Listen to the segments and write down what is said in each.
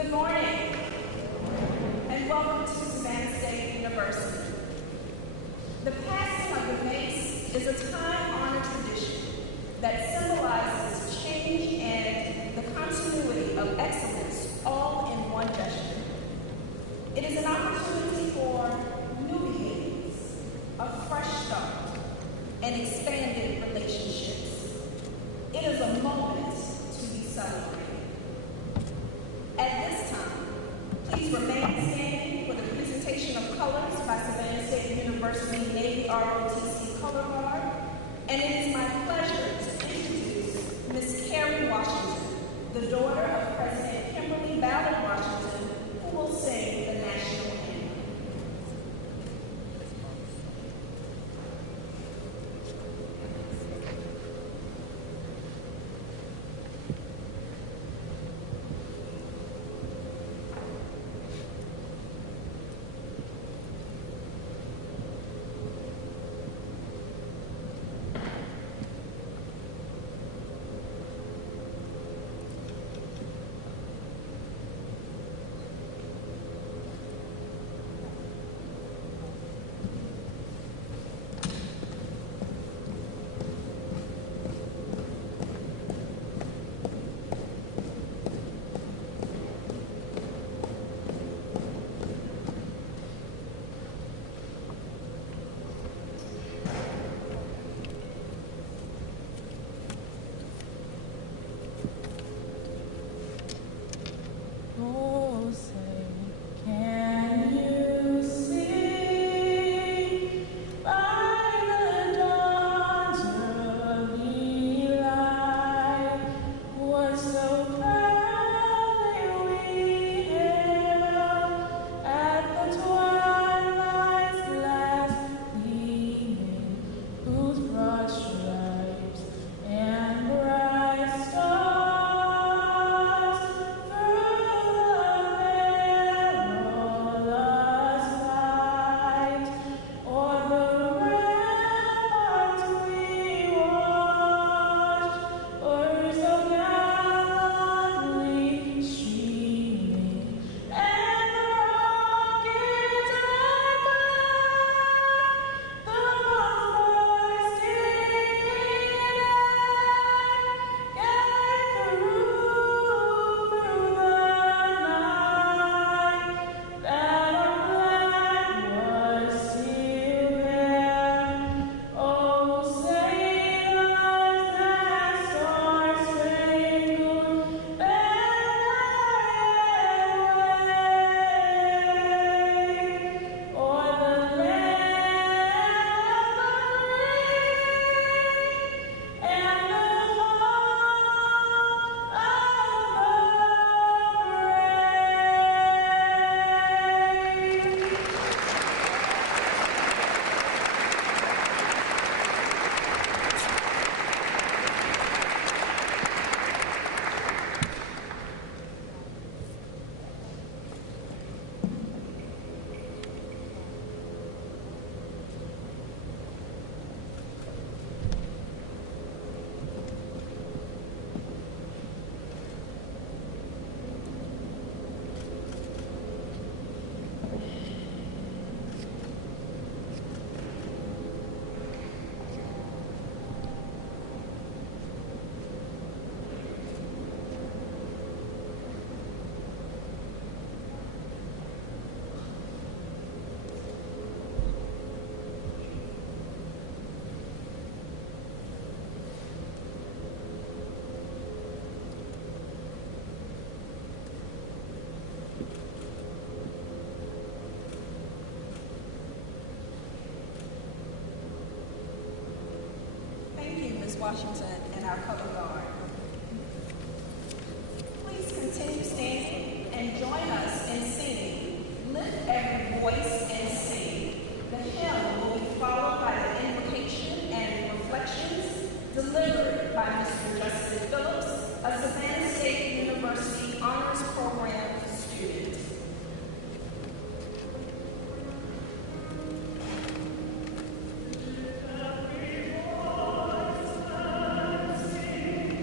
Good morning, and welcome to Savannah State University. The passing of the mace is a time-honored tradition that symbolizes change and the continuity of excellence all in one gesture. It is an opportunity for new beginnings, a fresh start, and expanded relationships. It is a moment to be celebrated. At this time, please remain standing for the presentation of colors by Savannah State University Navy Rotc Color Guard, and it is my pleasure to introduce Ms. Carrie Washington, the daughter of President Kimberly Ballard Washington, who will sing the national anthem. Washington and our color guard. Please continue standing and join us in singing Lift Every Voice and Sing. The hymn will be followed by the invocation and reflections delivered by Mr. Justin Phillips, a Savannah State University Honors Program student. Every voice and sing.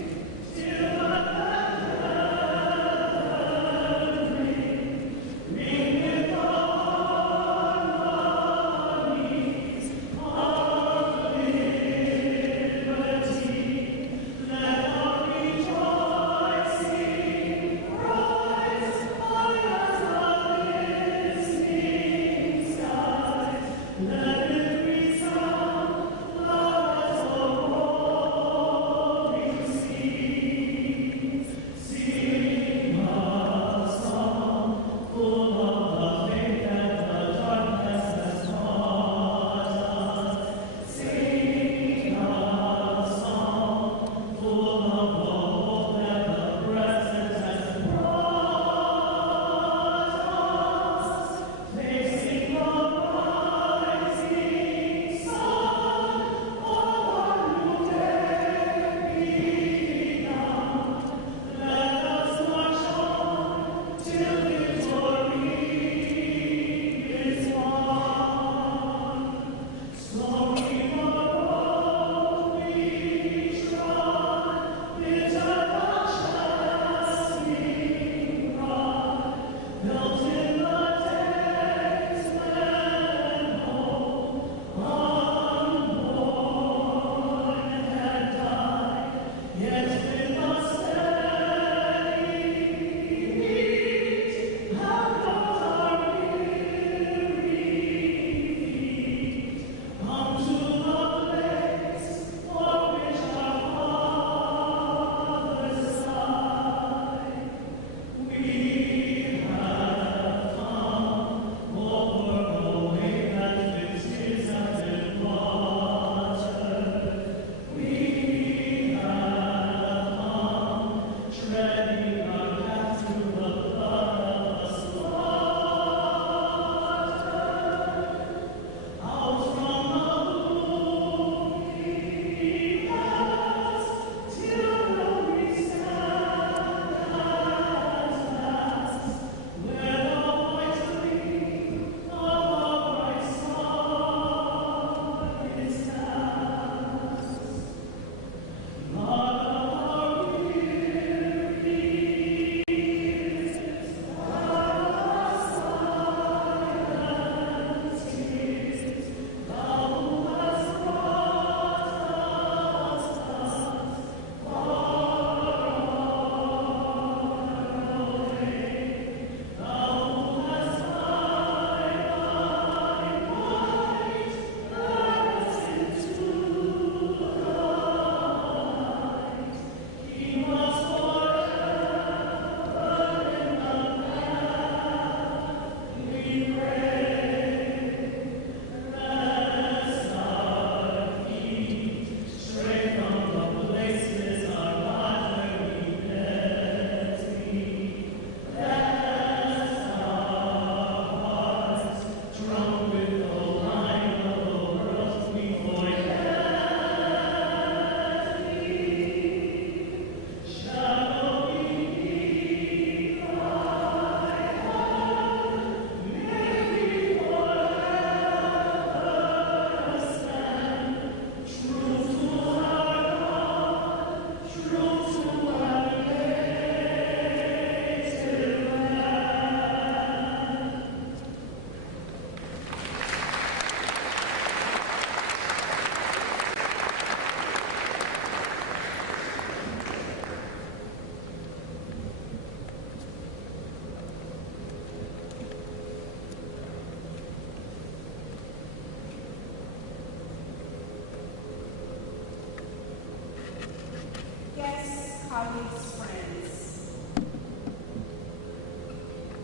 colleagues, friends.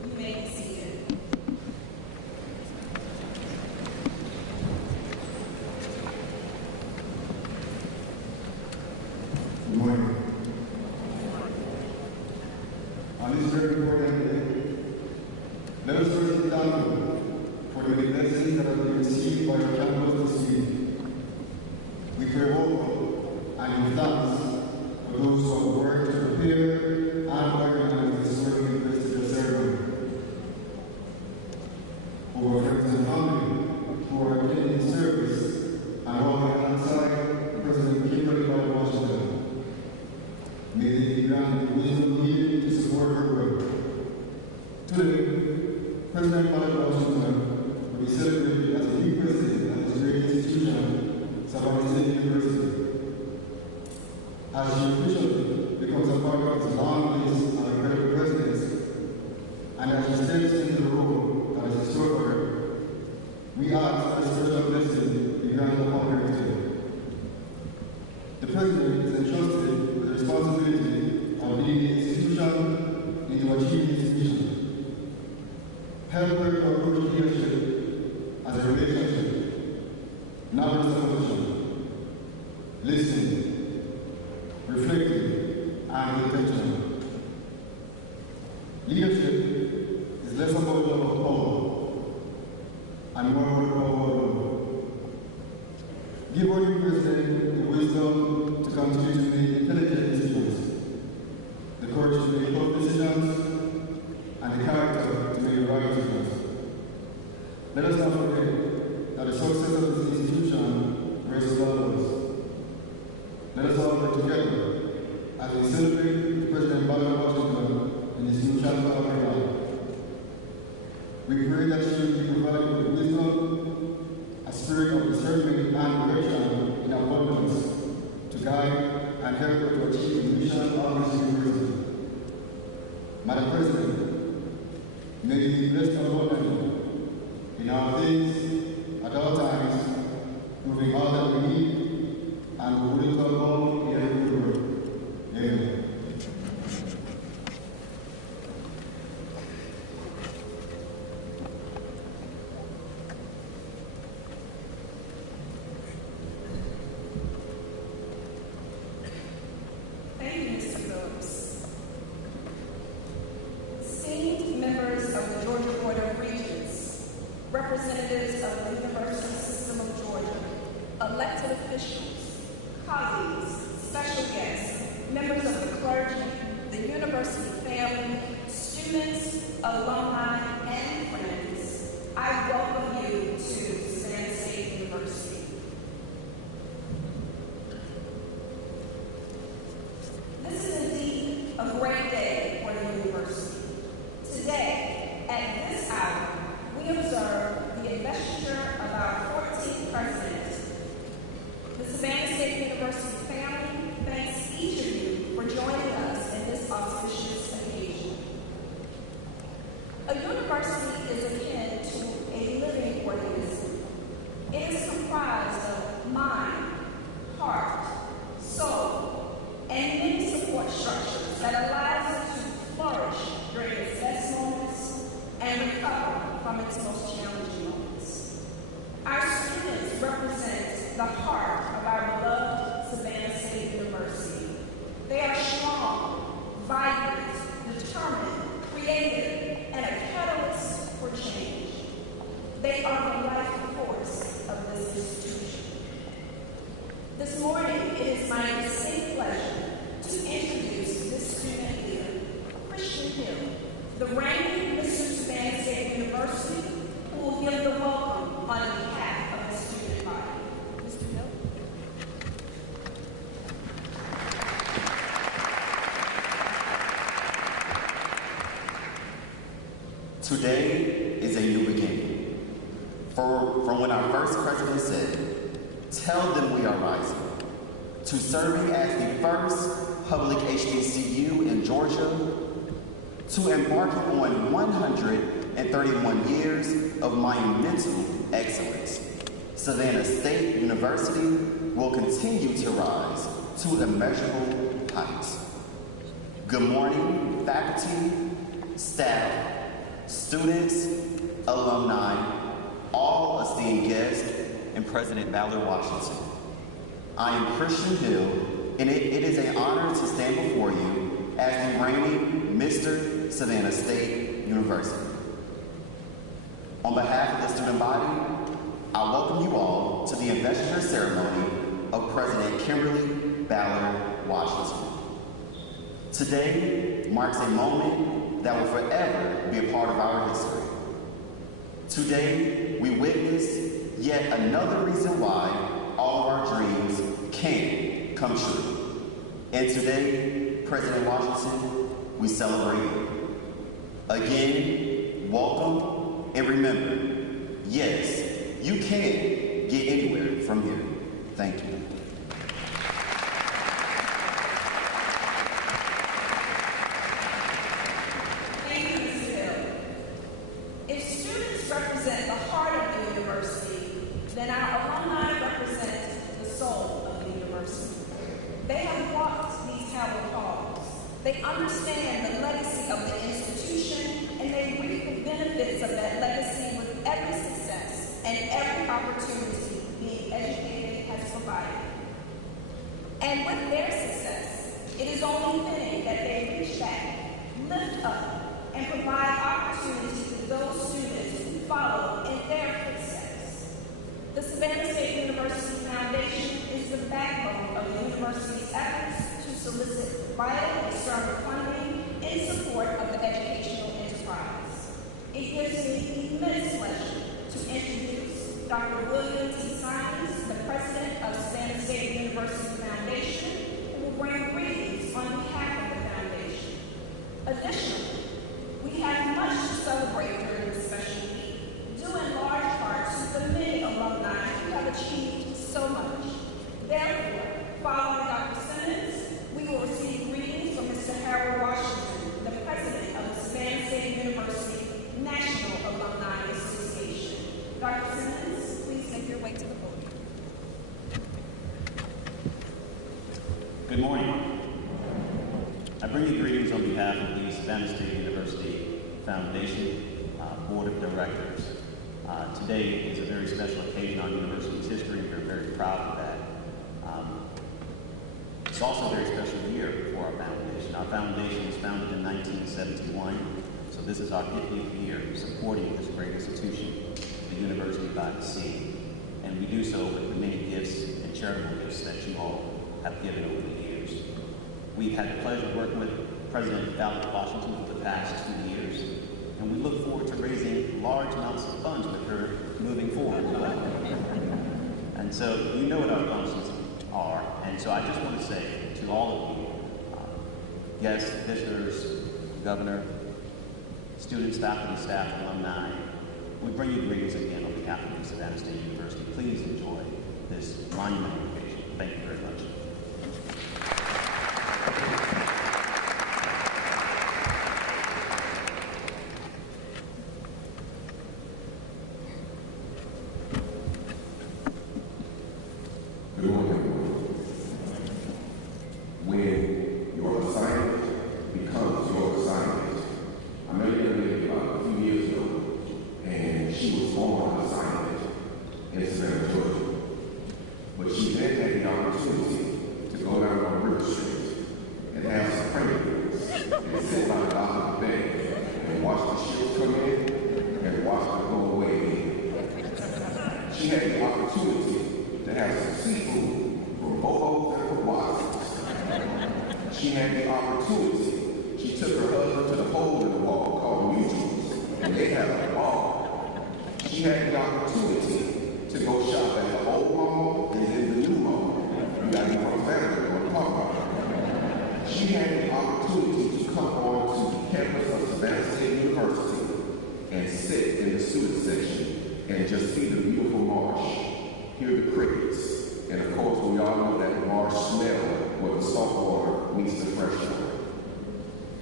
You may be seated. Good morning. On this very important day, let us first be thankful for the many blessings that have been received by our campus this week. We pray hope and give thanks for those who have worked to prepare and organize this swearing investiture ceremony. For our friends and family who are attending service and all alongside President Kimberly by Washington, may they be granted wisdom needed to support her work. Today, President Biden Washington will be celebrated as a new president at this great institution, Savannah State University. As she officially becomes a part of this long list of incredible presidents, and as she steps into the role that is in store for her, we ask for a special blessing be granted upon her today. The president is entrusted with the responsibility of leading the institution into achieving its mission. Help her to approach leadership as a relationship, not as a position. Listening, reflecting, and intentional. Leadership is less about love of power and more about power of love. Give our new president the wisdom to continue to make intelligent decisions, the courage to make tough decisions, and the character to make the right decisions. Let us not forget that the success of this institution rests on us. Let us all work together as we celebrate President Biden Washington in this new chapter of her life. We pray that she will be provided with wisdom, a spirit of discernment and direction in abundance to guide and help her to achieve the mission of this university. Madam President, may you be blessed abundantly in our things at all times, proving all that we need and we will to all in every good work. Amen. Thank you, Mr. Phillips. Esteemed members of the Georgia Board of Regents, representatives of the University System of Georgia, elected officials, colleagues, special guests, members of the clergy, the university family, students, alumni, and friends, I welcome you to Savannah State University. This is indeed a great day for the university. Today, at this hour, we observe the investiture of our 14th president. The Savannah State University family thanks each of you for joining us in this auspicious occasion. A university is akin to a living organism. It is comprised of mind, heart, soul, and many support structures that allows it to flourish during its best moments and recover from its most challenging moments. Our students represent the heart of our beloved Savannah State University. They are strong, vibrant, determined, creative, and a catalyst for change. They are the life force of this institution. This morning, it is my distinct pleasure to introduce this student leader, Christian Hill, the reigning Mr. Savannah State University, who will give the welcome on behalf of the student body. Mr. Hill. Today is a new beginning. From when our first president said, "Tell them we are rising," to serving as the first public HBCU in Georgia, to embarking on 131 years of monumental excellence, Savannah State University will continue to rise to immeasurable heights. Good morning, faculty, staff, students, alumni, all esteemed guests, and President Ballard Washington. I am Christian Hill, and it is an honor to stand before you as the reigning Mr. Savannah State University. On behalf of the student body, I welcome you all to the investiture ceremony of President Kimberly Ballard Washington. Today marks a moment that will forever be a part of our history. Today, we witness yet another reason why all of our dreams can come true. And today, President Washington, we celebrate you. Again, welcome, and remember, yes, you can get anywhere from here. Thank you. Represent the heart of the university, then our alumni represent the soul of the university. They have walked these hallowed halls. They understand the legacy of the institution, and they reap the benefits of that legacy with every success and every opportunity being educated has provided. And with their success, it is only fitting that they reach back, lift up, and provide opportunity to those students follow in their footsteps. The Savannah State University Foundation is the backbone of the university's efforts to solicit vital external funding in support of the educational enterprise. It gives me immense pleasure to introduce Dr. William T. Simons, the president of Savannah State University Foundation, who will bring greetings on behalf of the foundation. Additionally, we have much to celebrate during this special week, due in large part to the many alumni who have achieved so much. Therefore, following Dr. Simmons, we will receive greetings from Mr. Harold Washington, the president of the Savannah State University National Alumni Association. Dr. Simmons, please make your way to the podium. Good morning. I bring you greetings on behalf of the Savannah State University Foundation Board of Directors. Today is a very special occasion on university's history. We're very proud of that. It's also a very special year for our foundation. Our foundation was founded in 1971, so this is our 50th year supporting this great institution, the University by the Sea. And we do so with the many gifts and charitable gifts that you all have given over the years. We've had the pleasure of working with President Ballard Washington for the past 2 years, and we look forward to raising large amounts of funds with her moving forward as well. And so you know what our functions are, and so I just want to say to all of you, guests, visitors, governor, students, faculty, staff, alumni, we bring you greetings again on behalf of the Savannah State University. Please enjoy this monumental occasion. Thank you very much.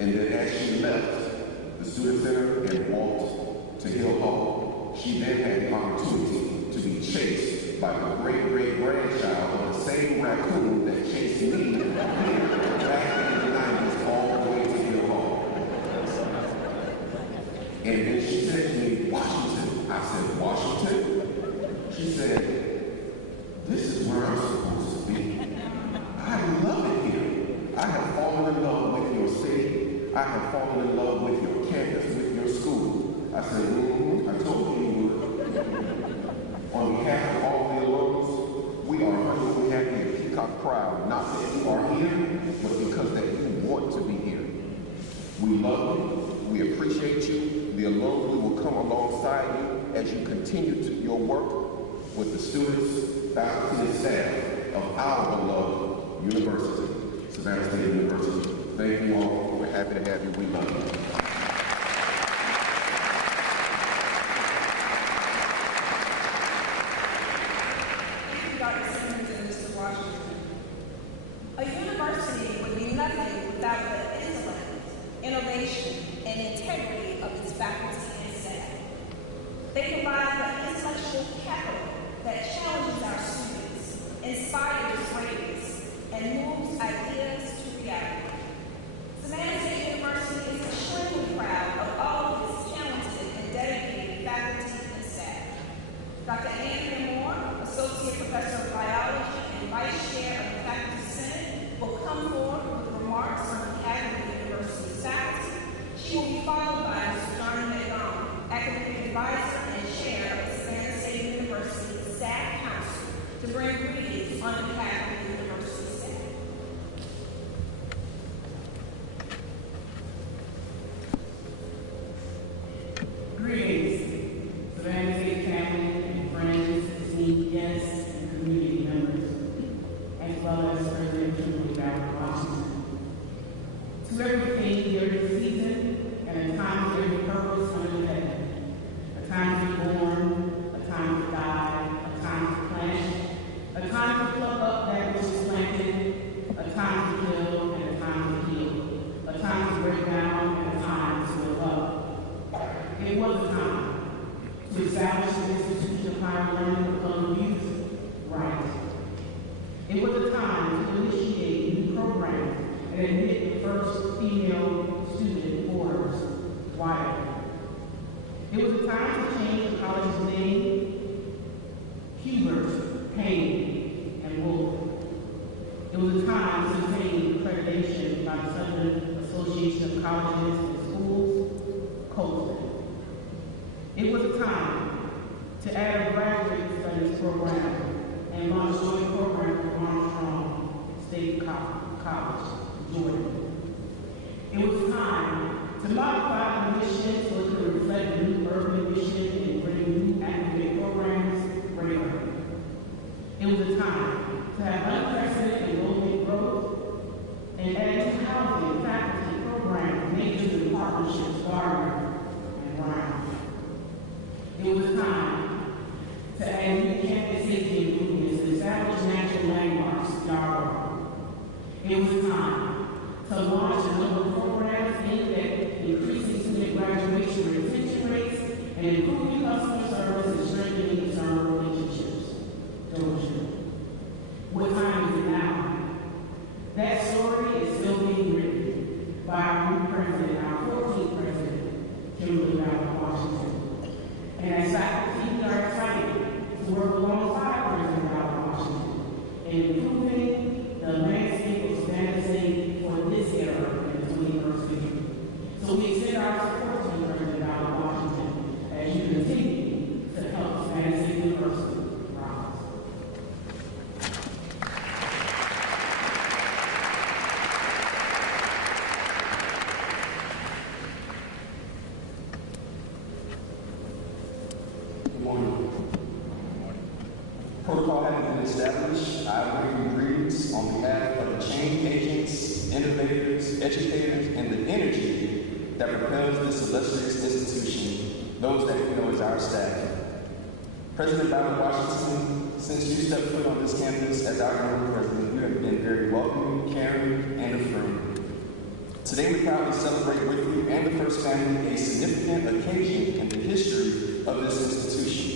And then as she left the Student Center and walked to Hill Hall, she then had the opportunity to be chased by the great-great-grandchild of the same raccoon that chased me back in the 90s all the way And then she said to me, Washington. I said, Washington? She said, this is where I'm supposed to be. I love it here. I have fallen in love with your city. I have fallen in love with your campus, with your school. I said, I told you you would. On behalf of all the alums, we are humbly happy and peacock proud, not that you are here, but because that you want to be here. We love you. We appreciate you. The alumni will come alongside you as you continue your work with the students, faculty, and staff of our beloved university, Savannah State University. Thank you all. We're happy to have you. We love you. Thank you, Dr. Simmons and Mr. Washington. A university would be nothing without the intellect, innovation, and integrity of its faculty and staff. They provide the intellectual capital that challenges our students, inspires greatness, and moves ideas to reality. Savannah State University is extremely proud of all of its talented and dedicated faculty and staff. Dr. Andrea Moore, Associate Professor of Biology and Vice Chair of the Faculty Senate, will come forward with remarks on behalf of the university's faculty. She will be followed by Mr. Johnny McDonald, Academic Advisor and Chair of the Savannah State University Staff Council, to bring greetings on behalf of the university staff. Greetings, Savannah State family and friends, esteemed guests, and community members, as well as President Kimberly Washington. To everything there is a season and a time for every purpose under the heaven. A time to be born, a time to die, a time to plant, a time to pluck up that which is planted, a time to kill and a time to heal, a time to break down and a time to build up. It was a time to establish an institution of higher learning for colored youth, right. It was a time to initiate new programs and admit the first female student boarders, white. It was a time to change the college's name, Hubert, Payne, and Wolf. It was a time to obtain accreditation by the Southern Association of Colleges and Schools, Colton. It was a time to add a graduate studies program and launch a joint program for Armstrong State College, Jordan. It was time to modify the mission so it could reflect the new urban mission and bring new academic programs regularly. It was a time to have unprecedented enrollment growth and add new housing, faculty, programs, majors, and partnerships, Gardner and Brown. It was time to add new campus safety improvements and establish national landmarks, Darwin. It was time to launch a number of programs aimed at increasing student graduation and retention rates and improving customer service and strengthening external relationships. Don't you? What time is it now? That story is still being written by our new president, our 14th president, Kimberly Washington. And as faculty, we are excited to work alongside President Washington in improving the landscape of Savannah State for this era in the 21st century. So we extend our support to President Washington as you continue to help Savannah State University rise. Protocol having been established, I bring you greetings on behalf of the change agents, innovators, educators, and the energy that propels this illustrious institution, those that we know as our staff. President Washington, since you stepped foot on this campus as our new president, you have been very welcoming, caring, and affirming. Today we proudly celebrate with you and the First Family a significant occasion in the history of this institution.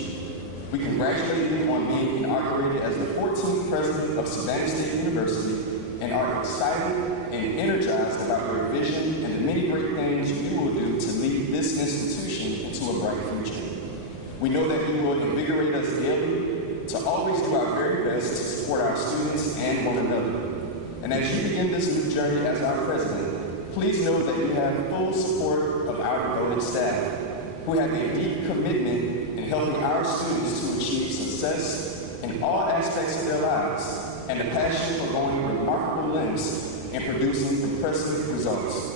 We congratulate you on being inaugurated as the 14th president of Savannah State University and are excited and energized about your vision and the many great things you will do to lead this institution bright future. We know that you will invigorate us daily to always do our very best to support our students and one another. And as you begin this new journey as our president, please know that you have full support of our devoted staff, who have a deep commitment in helping our students to achieve success in all aspects of their lives, and a passion for going remarkable lengths in producing impressive results.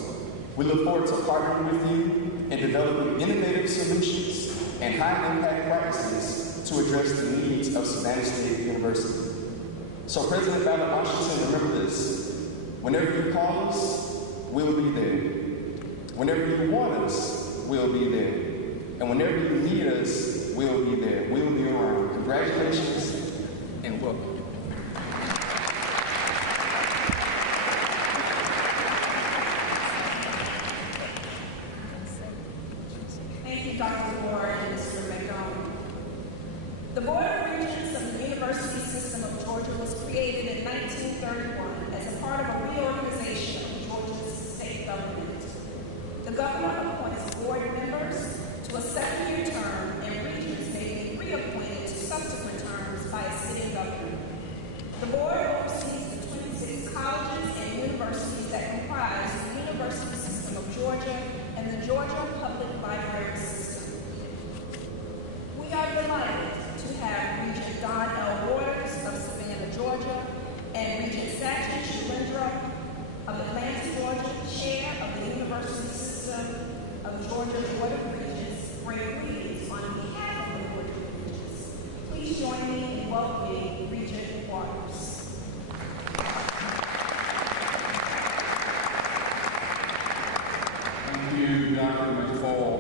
We look forward to partnering with you in developing innovative solutions and high-impact practices to address the needs of Savannah State University. So President Ballard Washington, remember this: whenever you call us, we'll be there. Whenever you want us, we'll be there. And whenever you need us, we'll be there. We'll be around. Congratulations and welcome. Thank you, Dr. Moore and Mr. McDonald. The Board of Regents of the University System of Georgia was created in 1931 as a part of a reorganization of Georgia's state government. The governor appoints board members to a 7-year term, and regents may be reappointed to subsequent terms by a sitting governor. The board oversees the 26 colleges and universities that comprise the University System of Georgia and the Georgia Public Library System. We are delighted to have Regent Don L. Waters of Savannah, Georgia, and Regent Sachin Shilindra of Atlanta, Georgia, Chair of the University System of Georgia Board of Regents, bring greetings on behalf of the Board of Regents. Please join me in welcoming Regent Waters. Thank you, Dr. McFall.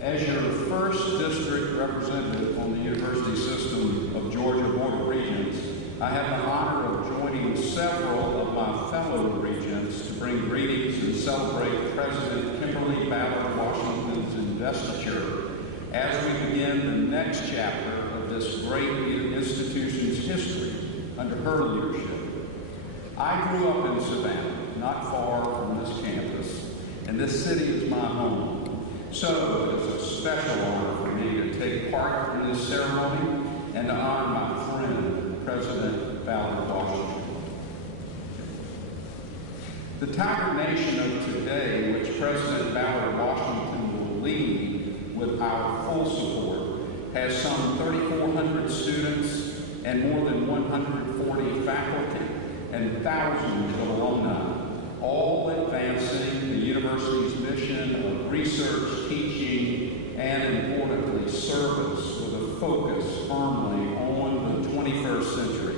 As your first district representative on the University System of Georgia Board of Regents, I have the honor of joining several of my fellow regents to bring greetings and celebrate President Kimberly Ballard Washington's investiture as we begin the next chapter of this great institution's history under her leadership. I grew up in Savannah, not far from this campus, and this city is my home. So it is a special honor for me to take part in this ceremony and to honor my friend, President Ballard Washington. The Tiger Nation of today, which President Ballard Washington will lead with our full support, has some 3,400 students and more than 140 faculty and thousands of alumni, all advancing the university's mission of research, teaching, and importantly, service with a focus firmly on the 21st century.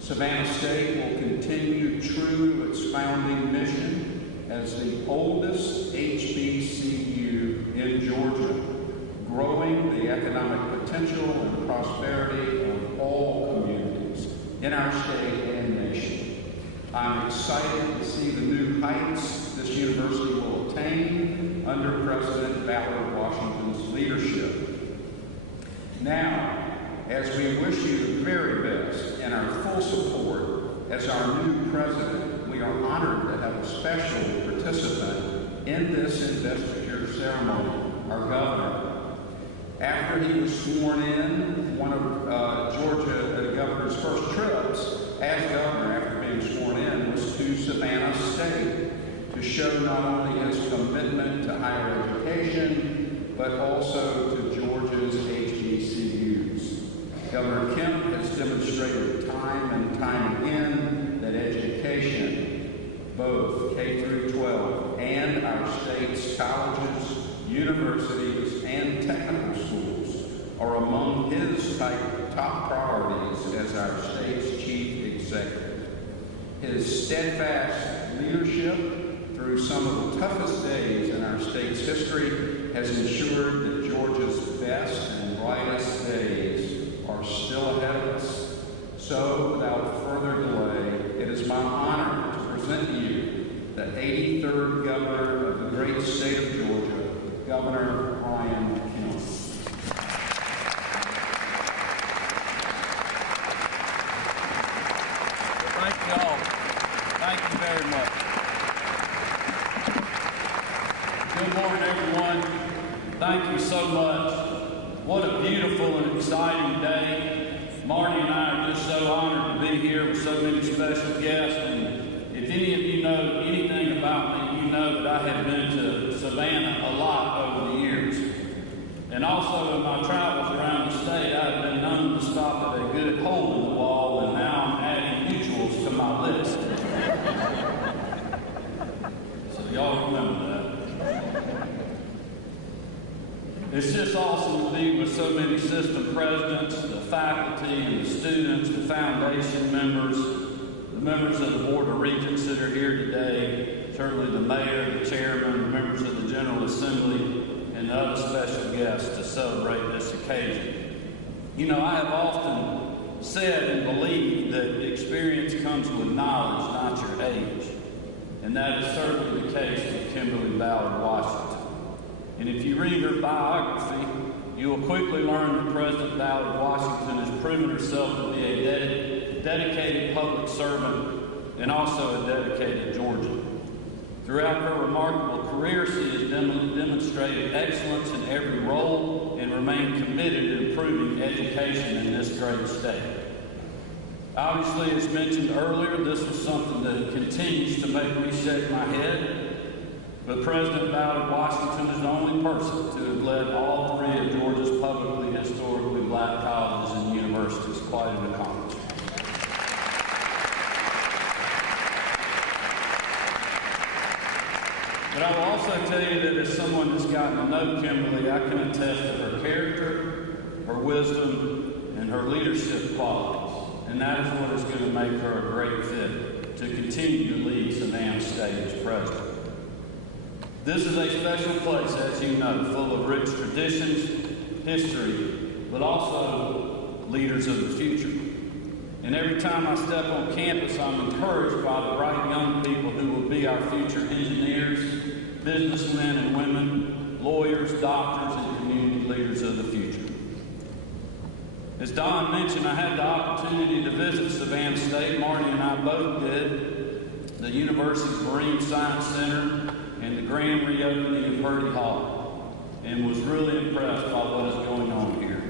Savannah State will continue true to its founding mission as the oldest HBCU in Georgia, growing the economic potential and prosperity of all communities in our state and nation. I'm excited to see the new heights this university will attain under President Ballard Washington's leadership. Now, as we wish you the very best and our full support as our new president, we are honored to have a special participant in this investiture ceremony, our governor. After he was sworn in, one of Georgia governor's first trips as governor after being sworn in was to Savannah State to show not only his commitment to higher education, but also to Georgia's HBCUs. Governor Kemp has demonstrated time and time again that education, both K through 12, and our state's colleges, universities, and technical schools are among his top priorities as our state's chief executive. His steadfast leadership through some of the toughest days in our state's history has ensured that Georgia's best and brightest days are still ahead of us. So, without further delay, it is my honor to present to you the 83rd governor of the great state of Georgia, Governor Brian Kemp. Thank you all. Thank you very much. Good morning, everyone. Thank you so much. What a beautiful and exciting day. Marty and I are just so honored to be here with so many special guests. And if any of you know anything about me, you know that I have been to Savannah a lot over the years. And also in my travels around the state, I've been known to stop at a good hole in the wall, and now I'm adding mutuals to my list. So y'all remember that. It's just awesome to be with so many system presidents, the faculty and the students, the foundation members, the members of the Board of Regents that are here today, certainly the mayor, the chairman, the members of the General Assembly, and the other special guests to celebrate this occasion. You know, I have often said and believed that experience comes with knowledge, not your age. And that is certainly the case with Kimberly Ballard Washington. And if you read her biography, you will quickly learn that President Ballard Washington has proven herself to be a dedicated public servant and also a dedicated Georgian. Throughout her remarkable career, she has demonstrated excellence in every role and remained committed to improving education in this great state. Obviously, as mentioned earlier, this was something that continues to make me shake my head. But President Ballard Washington is the only person to have led all three of Georgia's publicly historically black colleges and universities. Quite an accomplishment. But I will also tell you that as someone that's gotten to know Kimberly, I can attest to her character, her wisdom, and her leadership qualities. And that is what is going to make her a great fit to continue to lead Savannah State as president. This is a special place, as you know, full of rich traditions, history, but also leaders of the future. And every time I step on campus, I'm encouraged by the bright young people who will be our future engineers, businessmen and women, lawyers, doctors, and community leaders of the future. As Don mentioned, I had the opportunity to visit Savannah State. Marty and I both did. The university's Marine Science Center and the grand reopening of Purdy Hall, and was really impressed by what is going on here.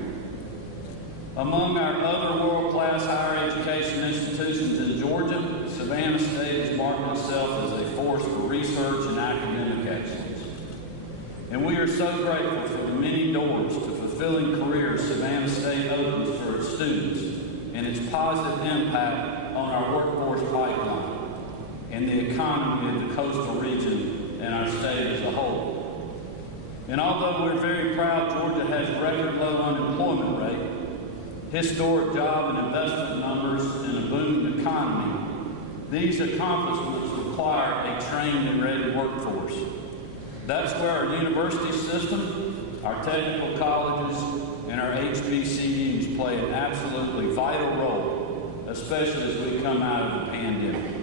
Among our other world-class higher education institutions in Georgia, Savannah State has marked itself as a force for research and academic excellence. And we are so grateful for the many doors to fulfilling careers Savannah State opens for its students and its positive impact on our workforce pipeline and the economy of the coastal region and our state as a whole. And although we're very proud Georgia has a record low unemployment rate, historic job and investment numbers, and a booming economy, these accomplishments require a trained and ready workforce. That's where our university system, our technical colleges, and our HBCUs play an absolutely vital role, especially as we come out of the pandemic.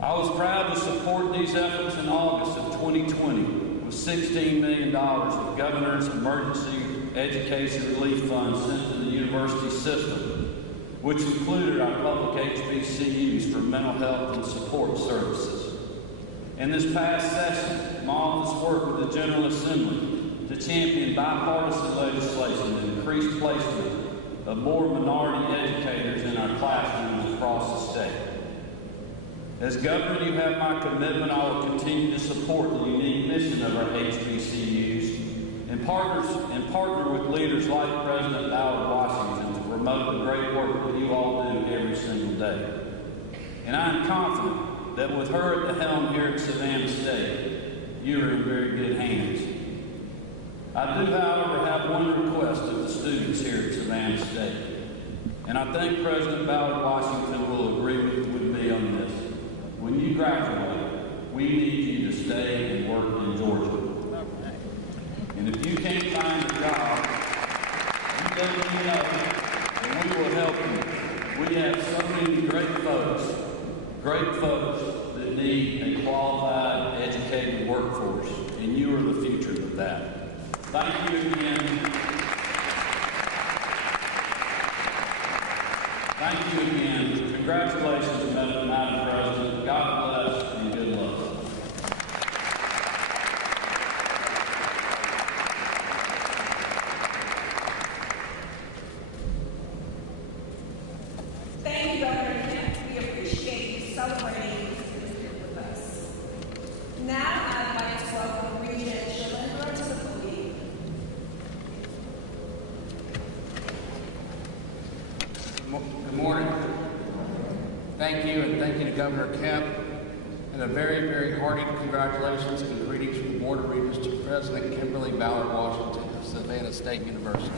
I was proud to support these efforts in August of 2020 with $16 million of Governor's Emergency Education Relief Fund sent to the university system, which included our public HBCUs for mental health and support services. In this past session, my office worked with the General Assembly to champion bipartisan legislation that increased placement of more minority educators in our classrooms across the state. As governor, you have my commitment. I will continue to support the unique mission of our HBCUs and partner with leaders like President Ballard Washington to promote the great work that you all do every single day. And I am confident that with her at the helm here at Savannah State, you are in very good hands. I do, however, have one request of the students here at Savannah State, and I think President Ballard Washington will agree with me on this. When you graduate, we need you to stay and work in Georgia. And if you can't find a job, you let me know, and we will help you. We have so many great folks that need a qualified, educated workforce, and you are the future of that. Thank you again. Thank you again. Congratulations, Madam President. God bless and good luck. Governor Kemp, and a very, very hearty congratulations and greetings from the Board of Regents to President Kimberly Ballard Washington of Savannah State University.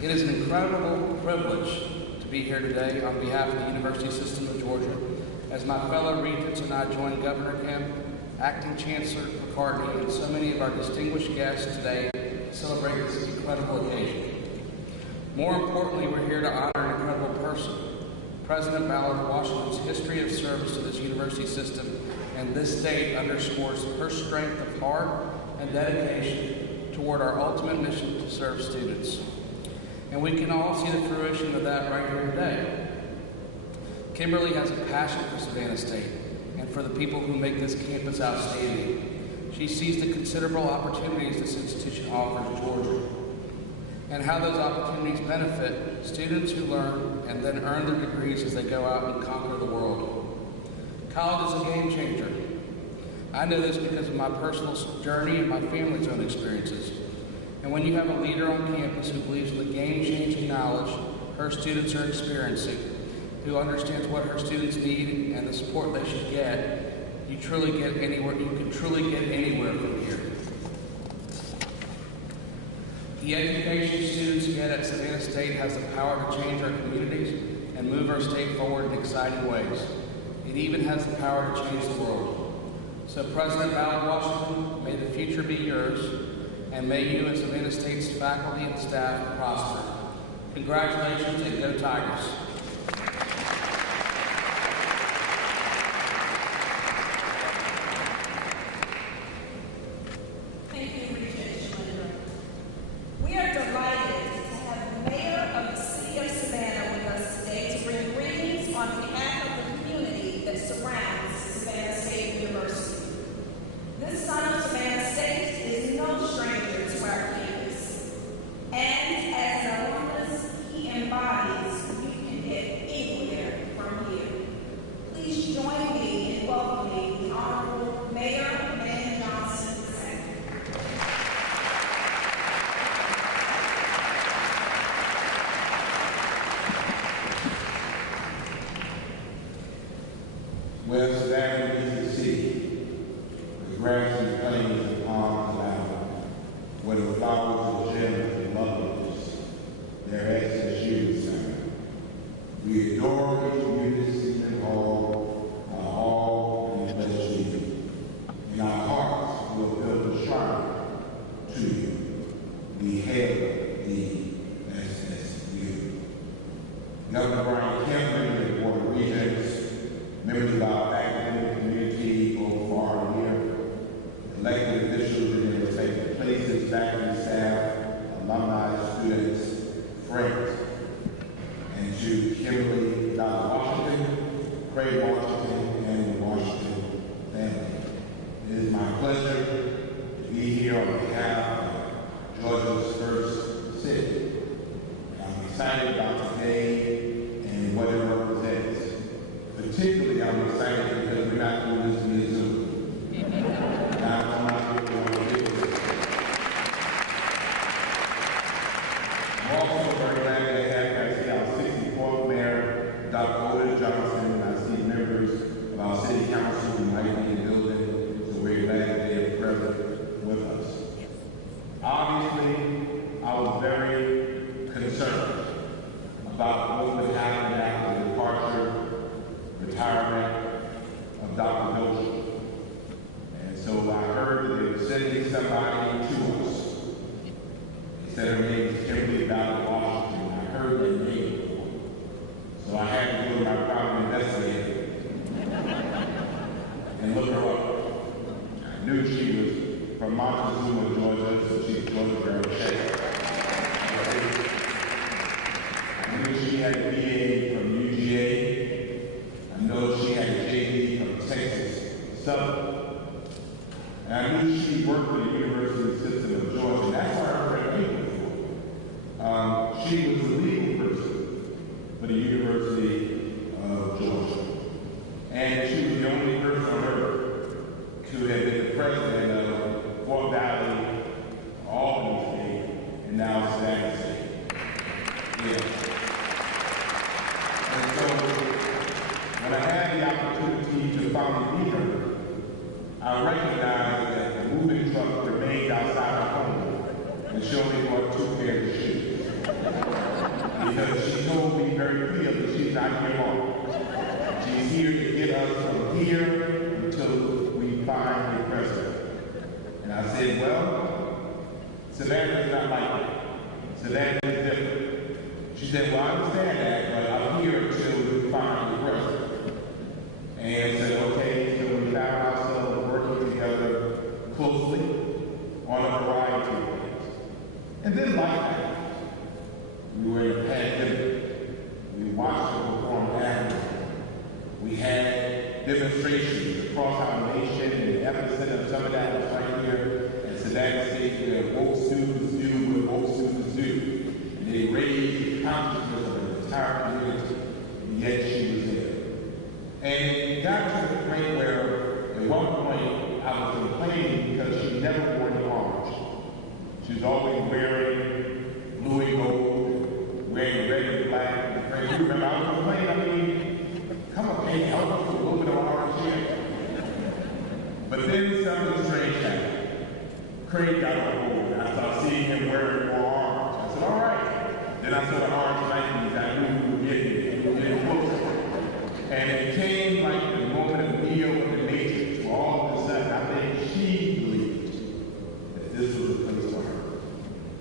It is an incredible privilege to be here today on behalf of the University System of Georgia, as my fellow regents and I join Governor Kemp, Acting Chancellor McCartney, and so many of our distinguished guests today to celebrate this incredible occasion. More importantly, we're here to honor an incredible person. President Ballard Washington's history of service to this university system and this state underscores her strength of heart and dedication toward our ultimate mission to serve students. And we can all see the fruition of that right here today. Kimberly has a passion for Savannah State and for the people who make this campus outstanding. She sees the considerable opportunities this institution offers Georgia and how those opportunities benefit students who learn and then earn their degrees as they go out and conquer the world. College is a game changer. I know this because of my personal journey and my family's own experiences. And when you have a leader on campus who believes in the game-changing knowledge her students are experiencing, who understands what her students need and the support they should get, you can truly get anywhere from here. The education students get at Savannah State has the power to change our communities and move our state forward in exciting ways. It even has the power to change the world. So President Ballard Washington, may the future be yours, and may you and Savannah State's faculty and staff prosper. Congratulations and go Tigers. Thank you, Regent Schlinger. We are delighted to have the Mayor of the City of Savannah with us today to bring greetings on behalf of the community that surrounds Savannah State University. This son of Savannah State is no stranger to our campus, and as an alumnus, he embodies you can get anywhere from here. Please join me in welcoming the Honorable Mayor Van Johnson II. Where Savannah meets the sea, the grassy plains and palms abound, where the flowers are gems and loveliness, their SSU sound. We adore each unity and hall, our hall and bless you. In our hearts will build a shrine to you. We hail the SSU. Governor Brian Kemp and the Board of Regents, members of our academic community, both far and near, elected officials in their respective places, faculty, staff, alumni, students, friends, and to Kimberly Ballard Washington, Craig Washington, and the Washington family. It is my pleasure to be here on behalf of Georgia's first city. I'm excited about today and what it represents. Particularly, I'm excited because we're not doing this via Zoom. I'm also very glad to have, I see our 64th Mayor, Dr. Otis Johnson, and I see members of our City Council who might be in the building, so we're glad that they are present with us. Obviously, I was very concerned about what would happen after the departure, retirement of Dr. Dozier. And so I heard that they were sending somebody to us. They said her name is Kimberly Ballard Washington. I heard that name before. So I had to go to my private investigator and look her up. I knew she was from Montezuma, Georgia, so she's Georgia girl. I knew she had a BA from UGA. I know she had a JD from Texas Southern. And I knew she worked for the University System of Georgia. That's where I heard her name before. She was the legal person for the University of Georgia. And she was the only person on earth who had been the president of Fort Valley, Albany State, and now Savannah State. opportunity to finally meet her, I recognized that the moving truck remained outside our home and she only brought 2 pairs of shoes. Because she told me very clearly she's not here long. She's here to get us from here until we find a president. And I said, well, Savannah's not like that. Savannah is different. She said, well, I understand that, but I'm here until we find the president. And said, okay, so we found ourselves working together closely on a variety of things. And then life happened. We were in a pandemic. We watched her perform admirably. We had demonstrations across our nation, and the epicenter of some of that was right here at Savannah State, where woke students do what woke students do. And they raised the consciousness of the entire community, and yet she was there. And it got to the point where, at one point, I was complaining because she never wore any orange. She was always wearing blue and gold, wearing red and black. And you remember, I was complaining, I mean, come on, can you help us with a little bit of orange here? But then something strange happened. Craig got on board. I started seeing him wearing more orange. I said, all right. Then I saw the orange Nikes. I knew we were getting closer. And it came like the moment of Neo in the Matrix, where all of a sudden I think she believed that this was a place for her.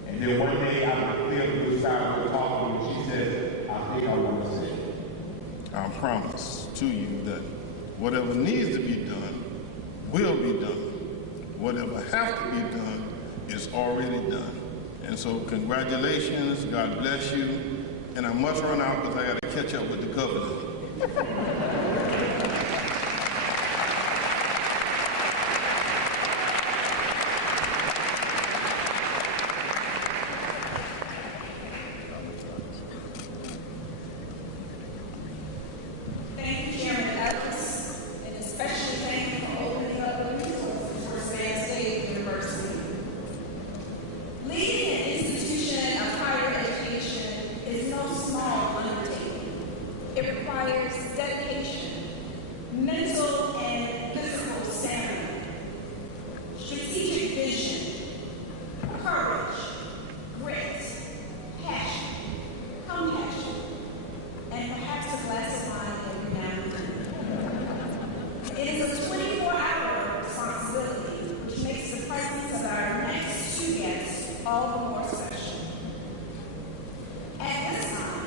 And then one day I was clear blue side of the talking, and she said, I think I want to say. I promise to you that whatever needs to be done will be done. Whatever has to be done is already done. And so congratulations, God bless you. And I must run out because I got to catch up with the governor. Thank you, Chairman Adams, and especially thank you for opening up the resources for Savannah State University. Leading an institution of higher education is no small undertaking. It requires dedication, mental and physical stamina, strategic vision, courage, grit, passion, compassion, and perhaps a glass of wine every now and then. It is a 24-hour responsibility, which makes the presence of our next 2 guests all the more special. At this time,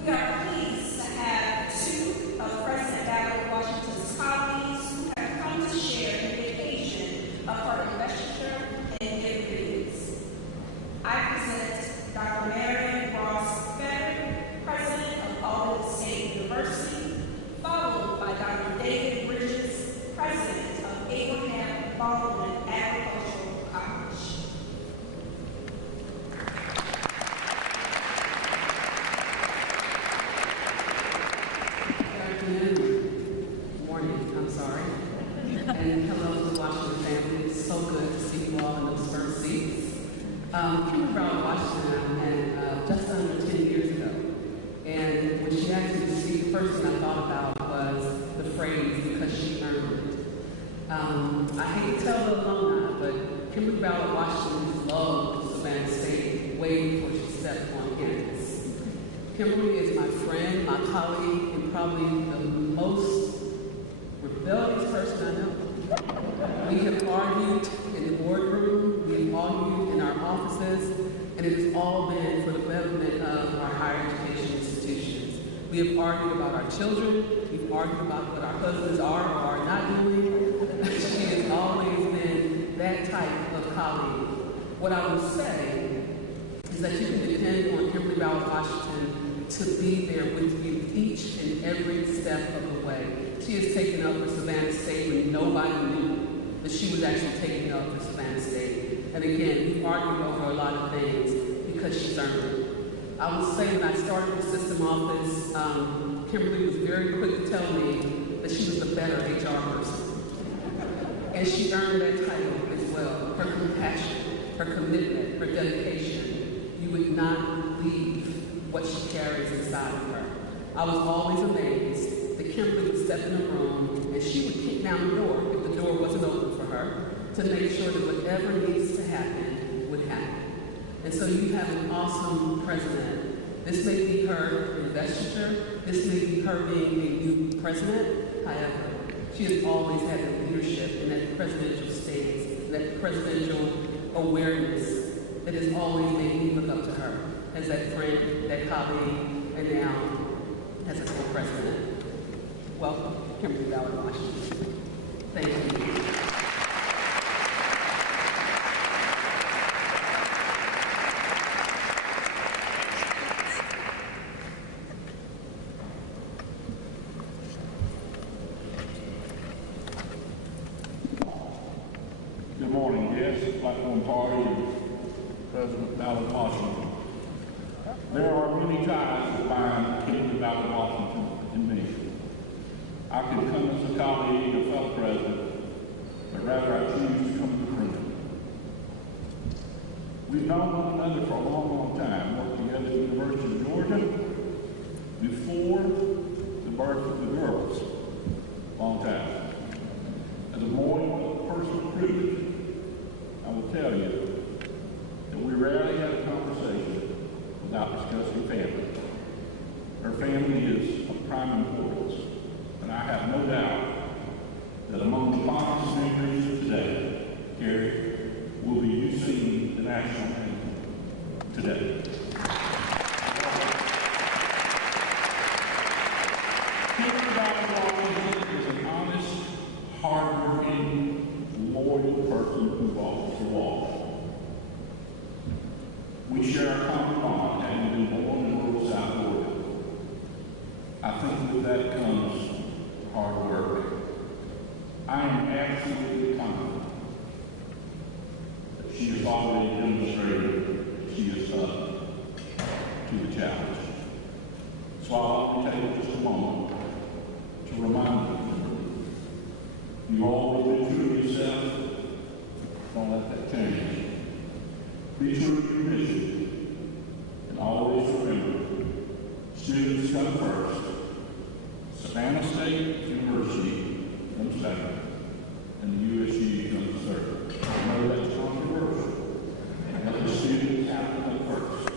we are pleased to have 2 of President Ballard Washington's colleagues who have come to share in the occasion of her investiture and give greetings. I present Dr. Marion Ross Fetter, President of Alumni State University, followed by Dr. David Bridges, President of Abraham Baldwin Agricultural College. Morning, I'm sorry. And hello to the Washington family. It's so good to see you all in those first seats. Kimberly Brown Washington I met just under 10 years ago. And when she asked me to speak, the first thing I thought about was the phrase, because she earned it. I hate to tell the alumni, but Kimberly Brown Washington loved Savannah State way before she stepped on campus. Kimberly is my friend, my colleague, and probably the most rebellious person I know. We have argued in the boardroom, we have argued in our offices, and it has all been for the betterment of our higher education institutions. We have argued about our children, we've argued about what our husbands are or are not doing. She has always been that type of colleague. What I will say is that you can depend on Kimberly Brown Washington to be there with you each and every step of the way. She has taken up for Savannah State when nobody knew that she was actually taking up for Savannah State. And again, we've argued over a lot of things because she's earned it. I will say when I started the system office, Kimberly was very quick to tell me that she was the better HR person. And she earned that title as well. Her compassion, her commitment, her dedication. You would not believe what she carries inside of her. I was always amazed that Kimberly would step in a room and she to make sure that whatever needs to happen would happen. And so you have an awesome president. This may be her investiture, this may be her being a new president. However, she has always had the leadership and that presidential stance, and that presidential awareness that has always made me look up to her as that friend, that colleague, and now as a co-president. Welcome, Kimberly Ballard Washington. Thank you. Good morning, guests, platform party, and President Ballard Washington. There are many ties that bind Kimberly Ballard Washington and me. I could come as a colleague or fellow president, but rather I choose to come as a friend. We've known one another for a long, long time, worked together at the University of Georgia before the birth of the girls. Long time. As a boy of personal privilege, I will tell you that we rarely had a conversation without discussing family. Her family is of prime importance, and I have no doubt that among the fondest memories of today, Carrie, will be you singing the national anthem today. Kimberly Ballard Washington is an honest, hard-working, loyal person who walks the walk. We share a common bond, having been born in rural South Florida. I think with that comes hard work. I am absolutely confident that she has already demonstrated that she is up to the challenge. So I'll take just a moment to remind you. You've always been true to yourself. Don't let that change. Be true to your mission. And always remember, students come first. Savannah State University comes second. And the USU comes third. I know that's controversial. But the students have to come first.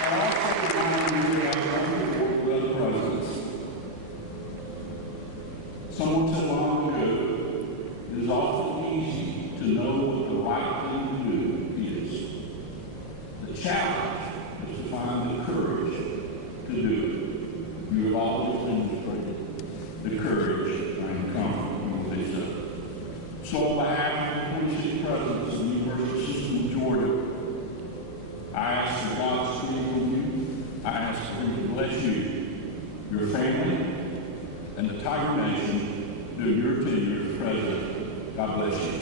I also remind you that someone said long ago, it is often easy to know what the right thing to do is. The challenge is to find the courage to do it. You have always demonstrated the courage I am confident will be so. So on behalf of the 26 presidents of the University System of Georgia, I ask for God's spirit on you. I ask for Him to bless you, your family, and the Tiger Nation during your tenure as president. God bless you.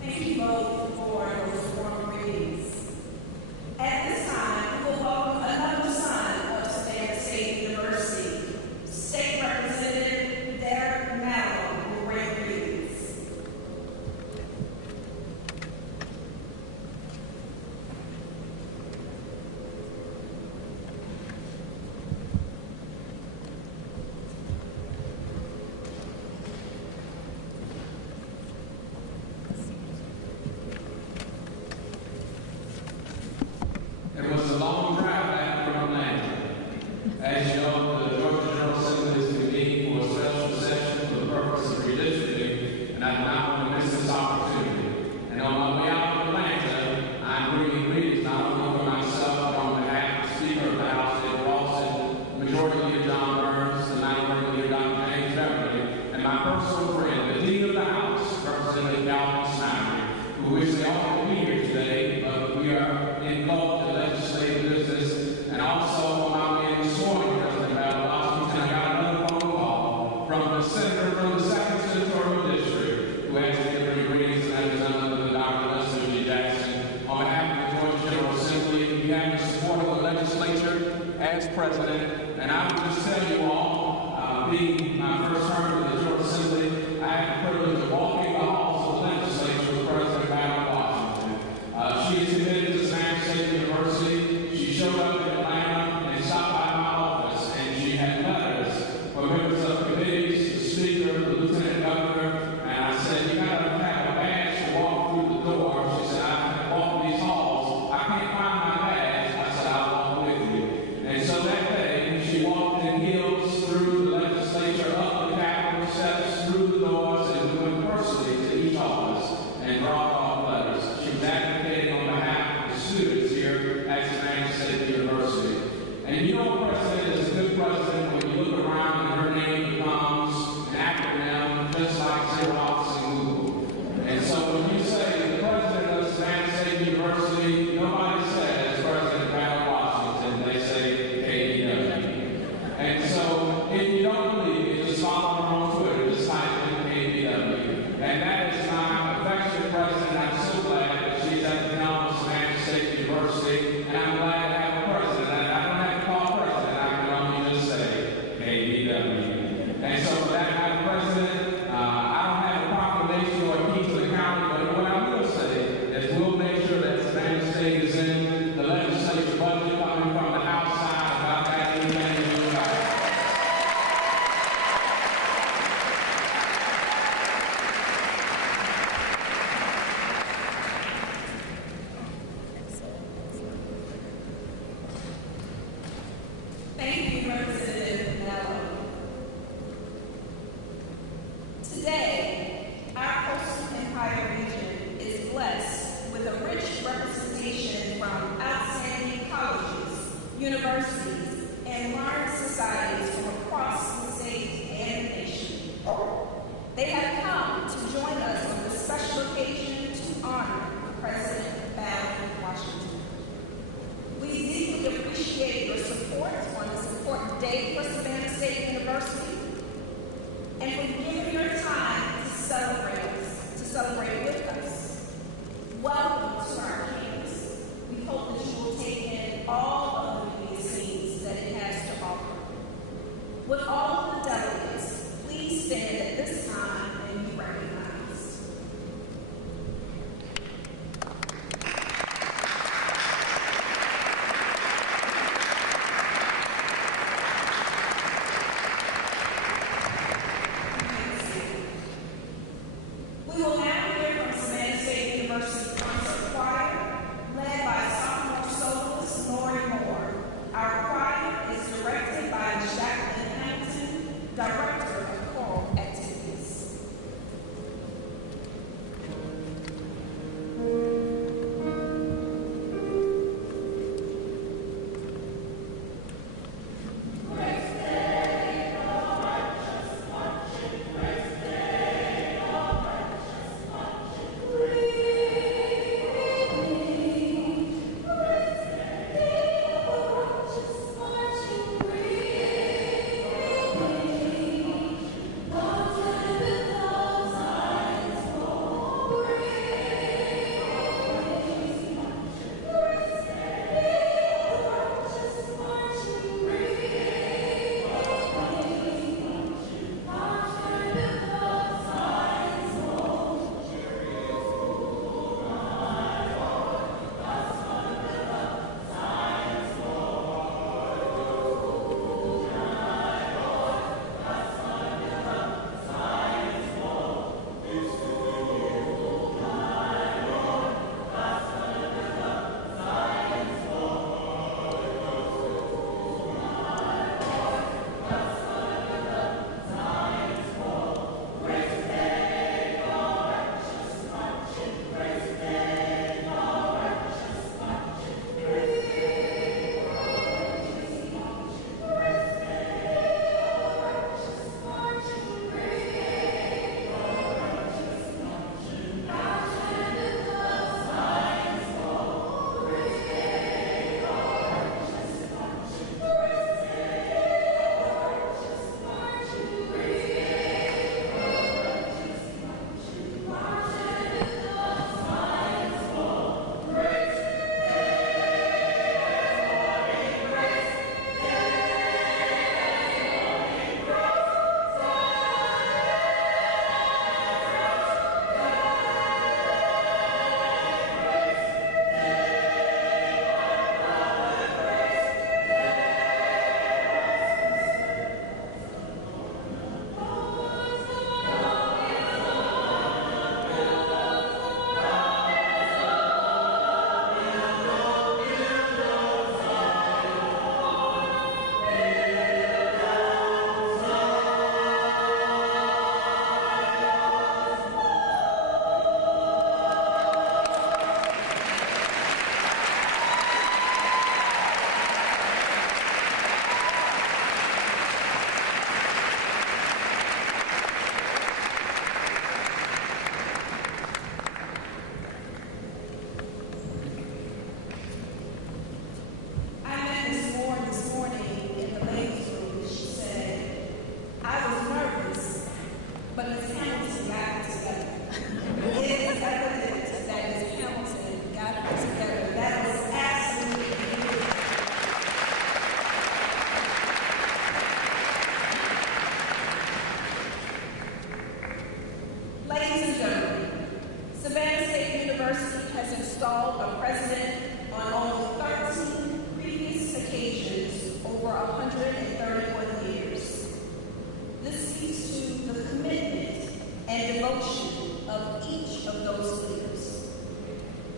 Thank you both for those warm greetings. At this time, we will welcome another son of Savannah State University, State Representative Derek Mallow, will bring greetings. It was a long drive back from Atlanta. As you know, the Georgia General Assembly is convened for a special session for the purpose of redistricting, and I do not want to miss this opportunity. And on my way out of Atlanta, I'm bringing greetings not only for myself, but on behalf of the Speaker of the House, Ed Rawson, Majority Leader John Burns, the Minority Leader Dr. James Beverly, and my personal friend, the Dean of the House, Representative Calvin Snyder, who wish they all could be here today, but we are engulfed in legislative business. And also on my way in this morning, President Ballard Washington, I got another phone call from the senator from the 2nd Senatorial District who asked me to bring greetings, and that is none other than Dr. Lester G. Jackson. On behalf of the Georgia General Assembly, we have the support of the legislature as president, and I will just tell you all, being my first term in the Georgia Assembly, I had the privilege of walking the halls of the legislature with President Ballard say Rotc and Google. And so when you say the president of Savannah State University, nobody says President Ballard Washington, they say KBW. And so if you don't believe it, just follow her on Twitter, just type in KBW. And that is my affectionate president. I'm so glad that she's at the helm of Savannah State University, and I'm glad to have a president. And I don't have to call president, I can only just say KBW. And so for that, Madam President, I don't have a proclamation or a key to the county, but what I will say is we'll make sure that Savannah State is in the legislature budget coming from the outside about that anything to do about it. Thank you, Representative Mello. Today, our coastal empire region is blessed with a rich representation from outstanding colleges, universities, and learned societies from across the state and the nation. They have come to join us on this special occasion to honor President Ballard Washington. We deeply appreciate your support on this important day for Savannah State University, and for giving your time to celebrate with us. Welcome to our campus. We hope that you will take in all of the many scenes that it has to offer. Would all of the delegates please stand at this time and be recognized? We will now hear from Savannah State University Concert Choir, led by sophomore soloist Lori Moore. Our choir is directed by Jacqueline Hamilton, Director of Choral Activities. We installed a president on only 13 previous occasions over 131 years. This speaks to the commitment and devotion of each of those leaders.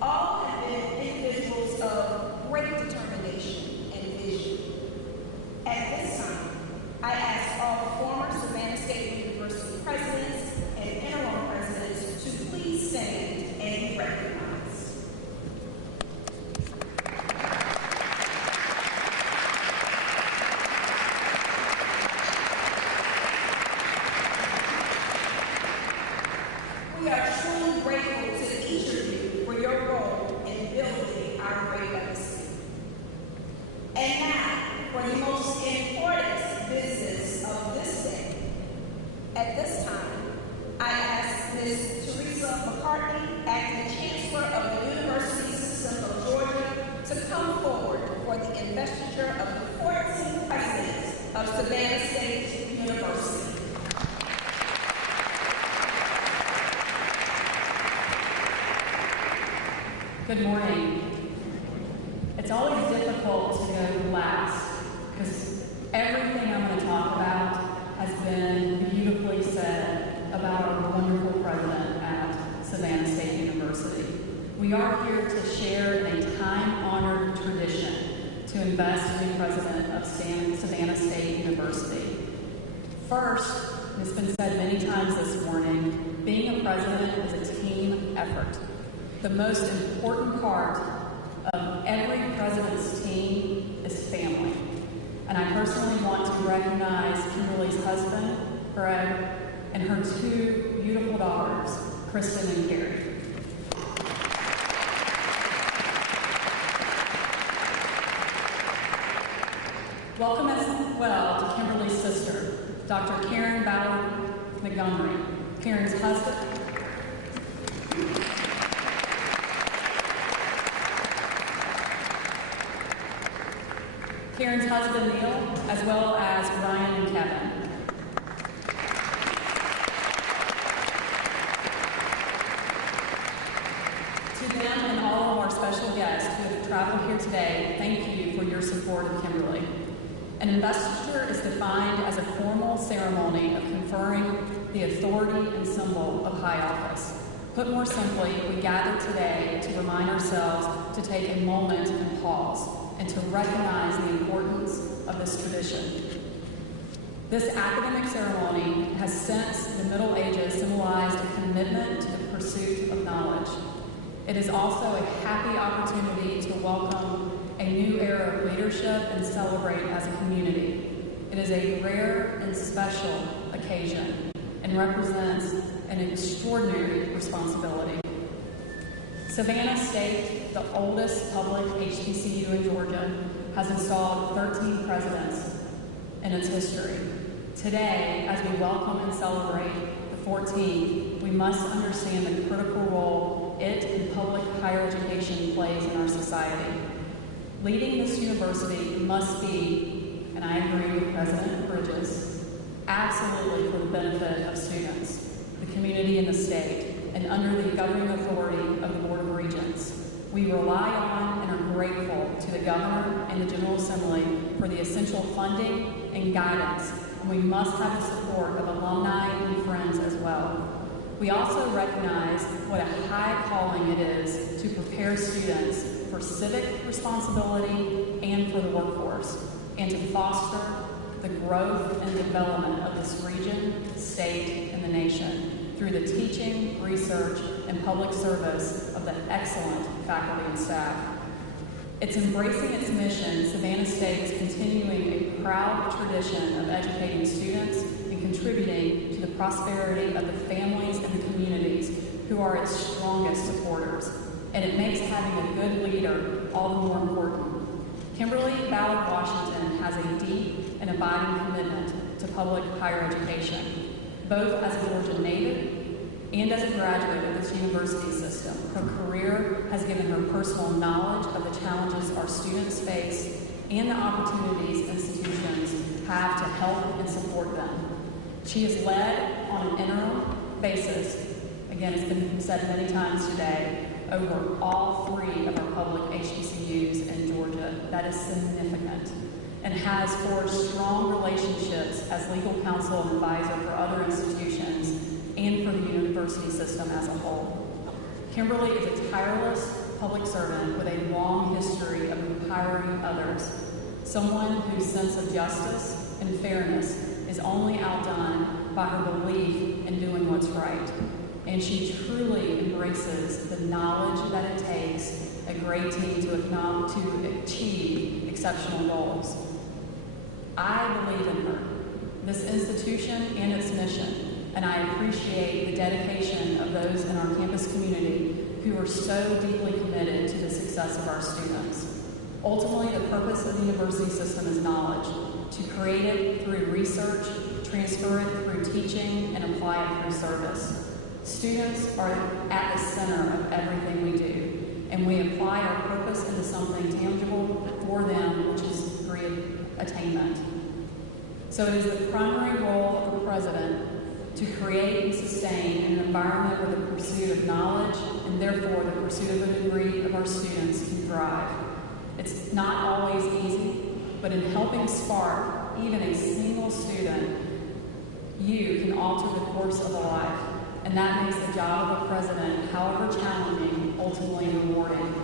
All have been individuals of great determination and vision. At this time, I ask all the former Savannah State University presidents and interim presidents to please stand and be recognized. We are truly grateful to each of you for your role in building our great legacy. And now, for the most important business of this day. At this time, I ask Ms. Teresa McCartney, Acting Chancellor of the University System of Georgia, to come forward for the investiture of the 14th President of Savannah State University. Good morning. It's always difficult to go last because everything I'm going to talk about has been beautifully said about our wonderful president at Savannah State University. We are here to share a time-honored tradition to invest in the president of Savannah State University. First, it's been said many times this morning, being a president is a team effort. The most important part of every president's team is family. And I personally want to recognize Kimberly's husband, Greg, and her two beautiful daughters, Kristen and Carrie. Welcome as well to Kimberly's sister, Dr. Karen Ballard Montgomery, Karen's husband. Karen's husband, Neil, as well as Ryan and Kevin. To them and all of our special guests who have traveled here today, thank you for your support of Kimberly. An investiture is defined as a formal ceremony of conferring the authority and symbol of high office. Put more simply, we gather today to remind ourselves to take a moment and pause and to recognize the importance of this tradition. This academic ceremony has since the Middle Ages symbolized a commitment to the pursuit of knowledge. It is also a happy opportunity to welcome a new era of leadership and celebrate as a community. It is a rare and special occasion and represents an extraordinary responsibility. Savannah State, the oldest public HBCU in Georgia, has installed 13 presidents in its history. Today, as we welcome and celebrate the 14th, we must understand the critical role it and public higher education plays in our society. Leading this university must be, and I agree with President Bridges, absolutely for the benefit of students, the community, and the state, and under the governing authority of the Board of Regents. We rely on and are grateful to the Governor and the General Assembly for the essential funding and guidance, and we must have the support of alumni and friends as well. We also recognize what a high calling it is to prepare students for civic responsibility and for the workforce, and to foster the growth and development of this region, state, and the nation through the teaching, research, and public service of the excellent faculty and staff. It's embracing its mission, Savannah State is continuing a proud tradition of educating students and contributing to the prosperity of the families and the communities who are its strongest supporters. And it makes having a good leader all the more important. Kimberly Ballard Washington has a deep and abiding commitment to public higher education, both as a Georgia native and as a graduate of this university system. Her career has given her personal knowledge of the challenges our students face and the opportunities institutions have to help and support them. She has led on an interim basis, again, it's been said many times today, over all 3 of our public HBCUs in Georgia. That is significant, and has forged strong relationships as legal counsel and advisor for other institutions and for the university system as a whole. Kimberly is a tireless public servant with a long history of empowering others, someone whose sense of justice and fairness is only outdone by her belief in doing what's right. And she truly embraces the knowledge that it takes a great team to achieve exceptional goals. I believe in her, this institution and its mission, and I appreciate the dedication of those in our campus community who are so deeply committed to the success of our students. Ultimately, the purpose of the university system is knowledge, to create it through research, transfer it through teaching, and apply it through service. Students are at the center of everything we do, and we apply our purpose into something tangible for them, which is great attainment. So it is the primary role of the president to create and sustain an environment where the pursuit of knowledge and therefore the pursuit of a degree of our students can thrive. It's not always easy, but in helping spark even a single student, you can alter the course of a life, and that makes the job of a president, however challenging, ultimately rewarding.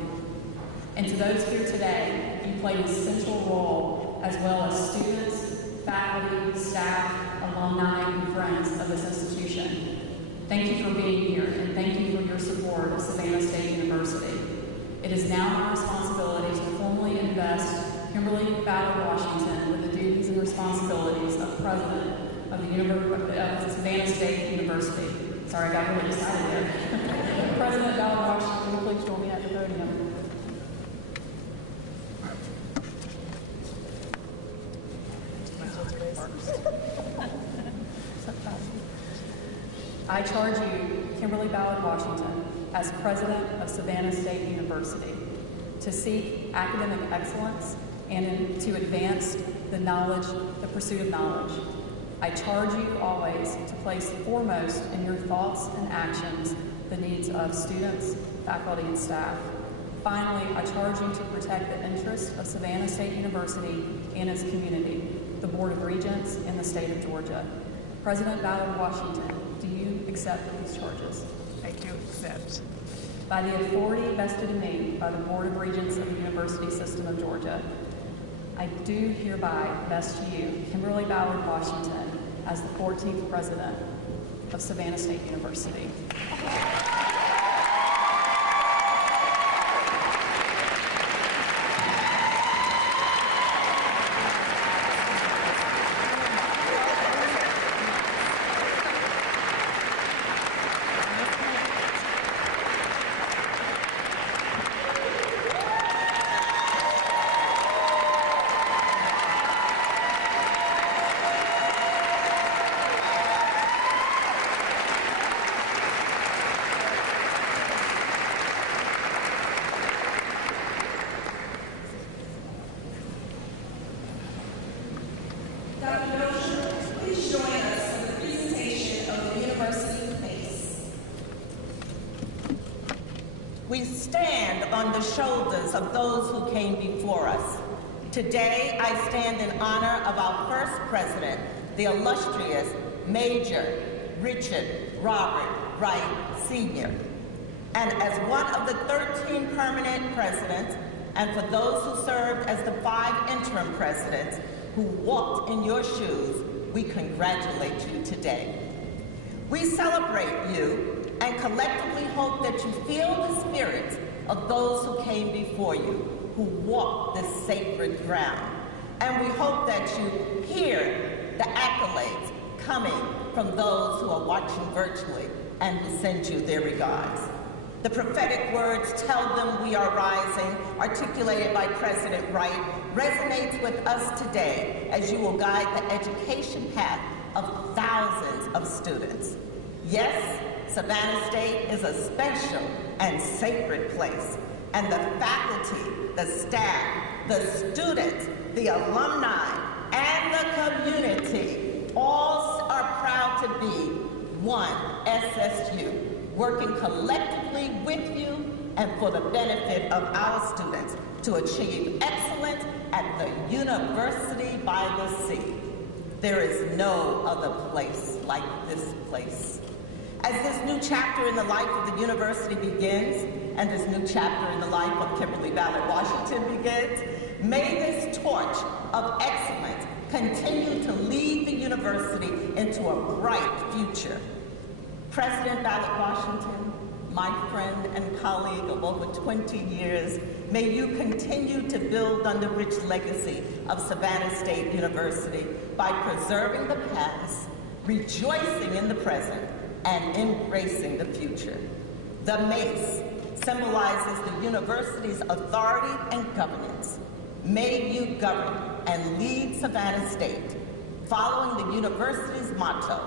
And to those here today, you played an essential role as well as students, faculty, staff, alumni, and friends of this institution. Thank you for being here, and thank you for your support of Savannah State University. It is now my responsibility to formally invest Kimberly Ballard Washington with the duties and responsibilities of president of the Savannah State University. Sorry, I got really excited there. President Ballard Washington, will you please join me at the podium? I charge you, Kimberly Ballard Washington, as president of Savannah State University, to seek academic excellence and to advance the pursuit of knowledge. I charge you always to place foremost in your thoughts and actions the needs of students, faculty, and staff. Finally, I charge you to protect the interests of Savannah State University and its community, the Board of Regents, and the state of Georgia. President Ballard Washington, do you accept these charges? I do accept. By the authority vested in me by the Board of Regents of the University System of Georgia, I do hereby vest to you, Kimberly Ballard Washington, as the 14th President of Savannah State University. We stand on the shoulders of those who came before us. Today, I stand in honor of our first president, the illustrious Major Richard Robert Wright, Sr. And as one of the 13 permanent presidents, and for those who served as the 5 interim presidents who walked in your shoes, we congratulate you today. We celebrate you and collectively hope that you feel the spirits of those who came before you, who walked this sacred ground. And we hope that you hear the accolades coming from those who are watching virtually and who send you their regards. The prophetic words, "Tell them we are rising," articulated by President Wright, resonates with us today as you will guide the education path of thousands of students. Yes, Savannah State is a special and sacred place, and the faculty, the staff, the students, the alumni, and the community all are proud to be one SSU. working collectively with you and for the benefit of our students to achieve excellence at the University by the Sea. There is no other place like this place. As this new chapter in the life of the university begins, and this new chapter in the life of Kimberly Ballard Washington begins, may this torch of excellence continue to lead the university into a bright future. President Ballard Washington, my friend and colleague of over 20 years, may you continue to build on the rich legacy of Savannah State University by preserving the past, rejoicing in the present, and embracing the future. The mace symbolizes the university's authority and governance. May you govern and lead Savannah State, following the university's motto,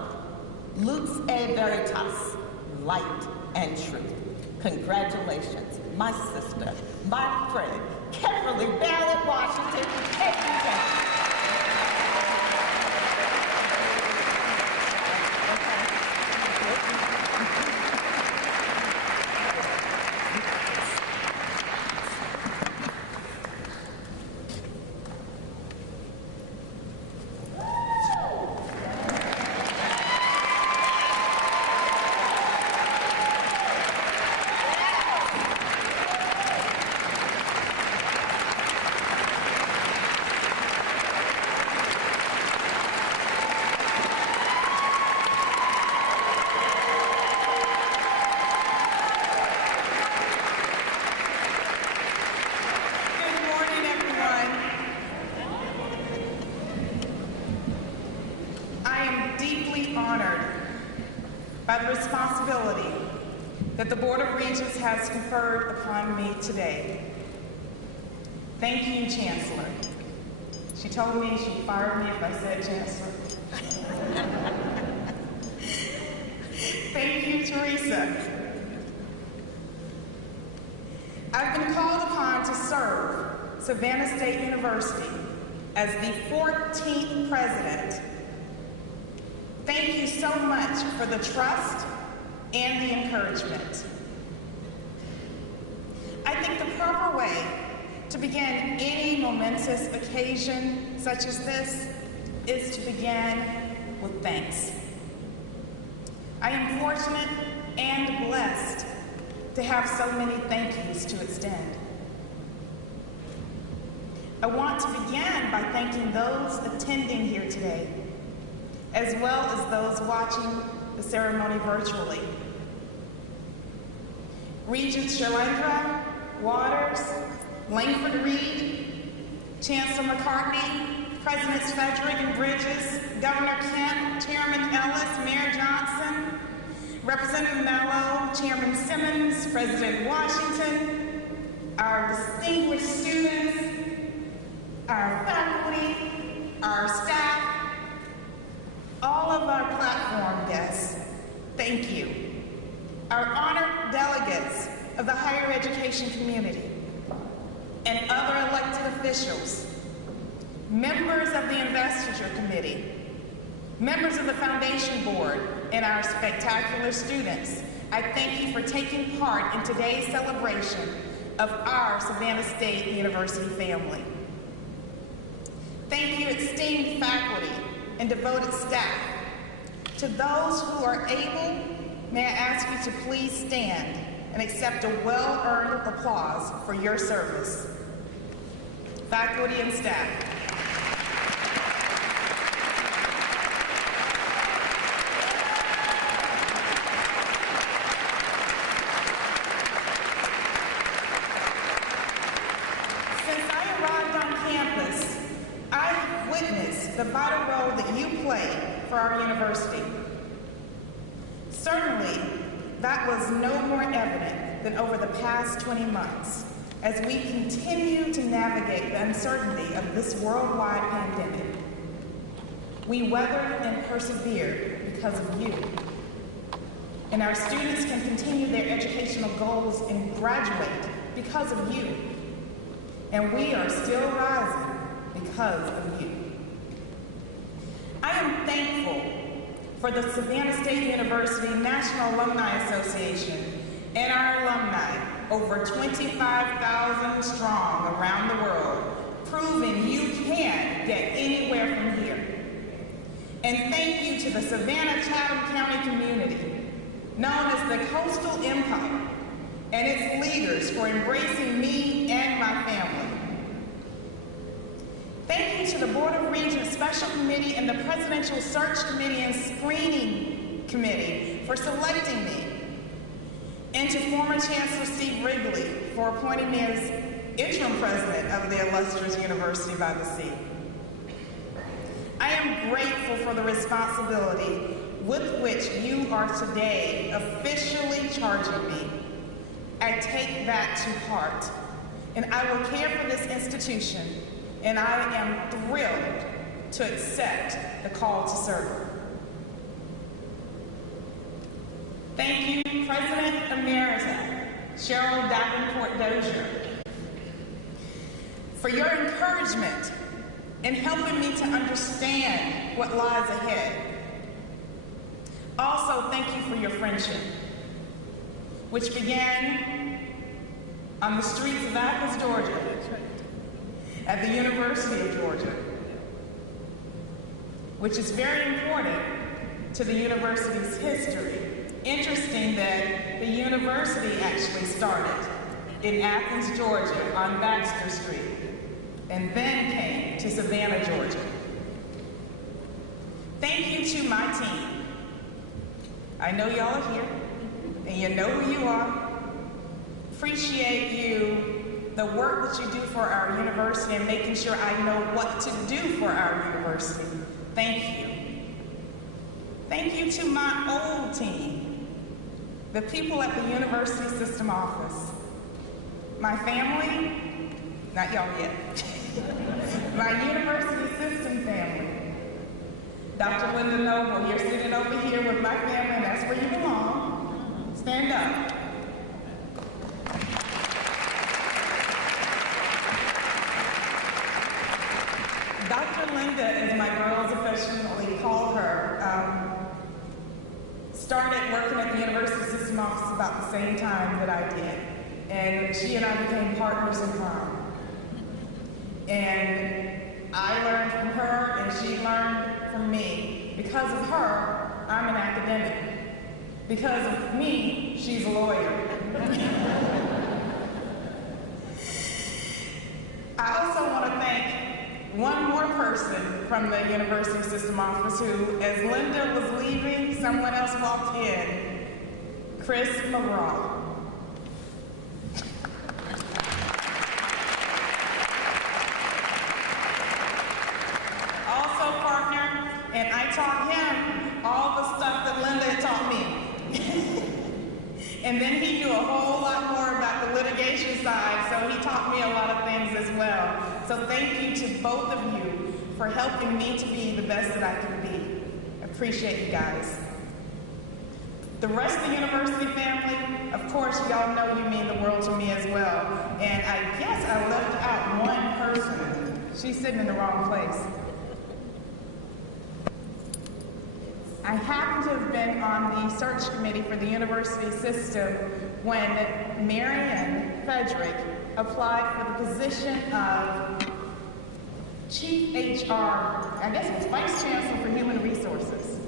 Lux et Veritas, light and truth. Congratulations, my sister, my friend, Kimberly Ballard Washington. Thank you. That the Board of Regents has conferred upon me today. Thank you, Chancellor. She told me she'd fire me if I said Chancellor. Thank you, Teresa. I've been called upon to serve Savannah State University as the 14th president. Thank you so much for the trust and the encouragement. I think the proper way to begin any momentous occasion such as this is to begin with thanks. I am fortunate and blessed to have so many thank yous to extend. I want to begin by thanking those attending here today, as well as those watching the ceremony virtually. Regents Shalendra, Waters, Langford Reed, Chancellor McCartney, Presidents Frederick and Bridges, Governor Kemp, Chairman Ellis, Mayor Johnson, Representative Mello, Chairman Simmons, President Washington, our distinguished students, our faculty, our staff, all of our platform guests, thank you. Our honored delegates of the higher education community and other elected officials, members of the investiture committee, members of the foundation board, and our spectacular students, I thank you for taking part in today's celebration of our Savannah State University family. Thank you, esteemed faculty and devoted staff. To those who are able, may I ask you to please stand and accept a well-earned applause for your service. Faculty and staff. Since I arrived on campus, I have witnessed the vital role that you play for our university. Certainly, that was no more evident than over the past 20 months as we continue to navigate the uncertainty of this worldwide pandemic. We weathered and persevered because of you. And our students can continue their educational goals and graduate because of you. And we are still rising because of you. I am thankful for the Savannah State University National Alumni Association and our alumni, over 25,000 strong around the world, proving you can get anywhere from here. And thank you to the Savannah-Chatham County community, known as the Coastal Empire, and its leaders for embracing me and my family. Thank you to the Board of Regents Special Committee and the Presidential Search Committee and Screening Committee for selecting me, and to former Chancellor Steve Wrigley for appointing me as interim president of the illustrious University by the Sea. I am grateful for the responsibility with which you are today officially charging me. I take that to heart, and I will care for this institution, and I am thrilled to accept the call to serve. Thank you, President Emerita Cheryl Davenport Dozier, for your encouragement in helping me to understand what lies ahead. Also, thank you for your friendship, which began on the streets of Athens, Georgia, at the University of Georgia, which is very important to the university's history. Interesting that the university actually started in Athens, Georgia, on Baxter Street, and then came to Savannah, Georgia. Thank you to my team. I know y'all are here, and you know who you are. Appreciate you, the work that you do for our university, and making sure I know what to do for our university. Thank you. Thank you to my old team, the people at the University System Office, my family, not y'all yet, my University System family, Dr. Linda Noble, you're sitting over here with my family, and that's where you belong. Stand up. Dr. Linda, as my girls affectionately call her, started working at the University System Office about the same time that I did. And she and I became partners in crime. And I learned from her, and she learned from me. Because of her, I'm an academic. Because of me, she's a lawyer. I also want to thank one more person from the University System Office who, as Linda was leaving, someone else walked in, Chris McGraw. Also partner, and I taught him all the stuff that Linda had taught me. And then he knew a whole lot more about the litigation side, so he taught me a lot of things as well. So thank you to both of you for helping me to be the best that I can be. I appreciate you guys. The rest of the university family, of course, y'all know you mean the world to me as well. And I guess I left out one person. She's sitting in the wrong place. I happen to have been on the search committee for the university system when Marian Frederick applied for the position of Chief HR, I guess it was Vice Chancellor for Human Resources.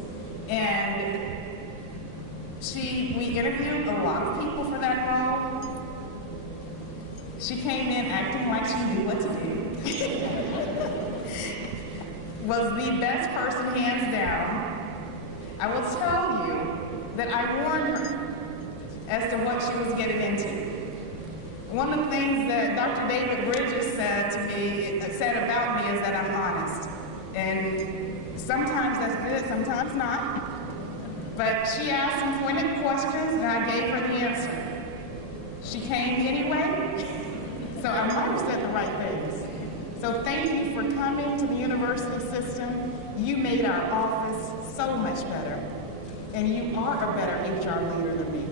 And we interviewed a lot of people for that role. She came in acting like she knew what to do. Was the best person, hands down. I will tell you that I warned her as to what she was getting into. One of the things that Dr. David Bridges said about me is that I'm honest. And sometimes that's good, sometimes not. But she asked some pointed questions and I gave her the answer. She came anyway, so I might have said the right things. So thank you for coming to the university system. You made our office so much better. And you are a better HR leader than me.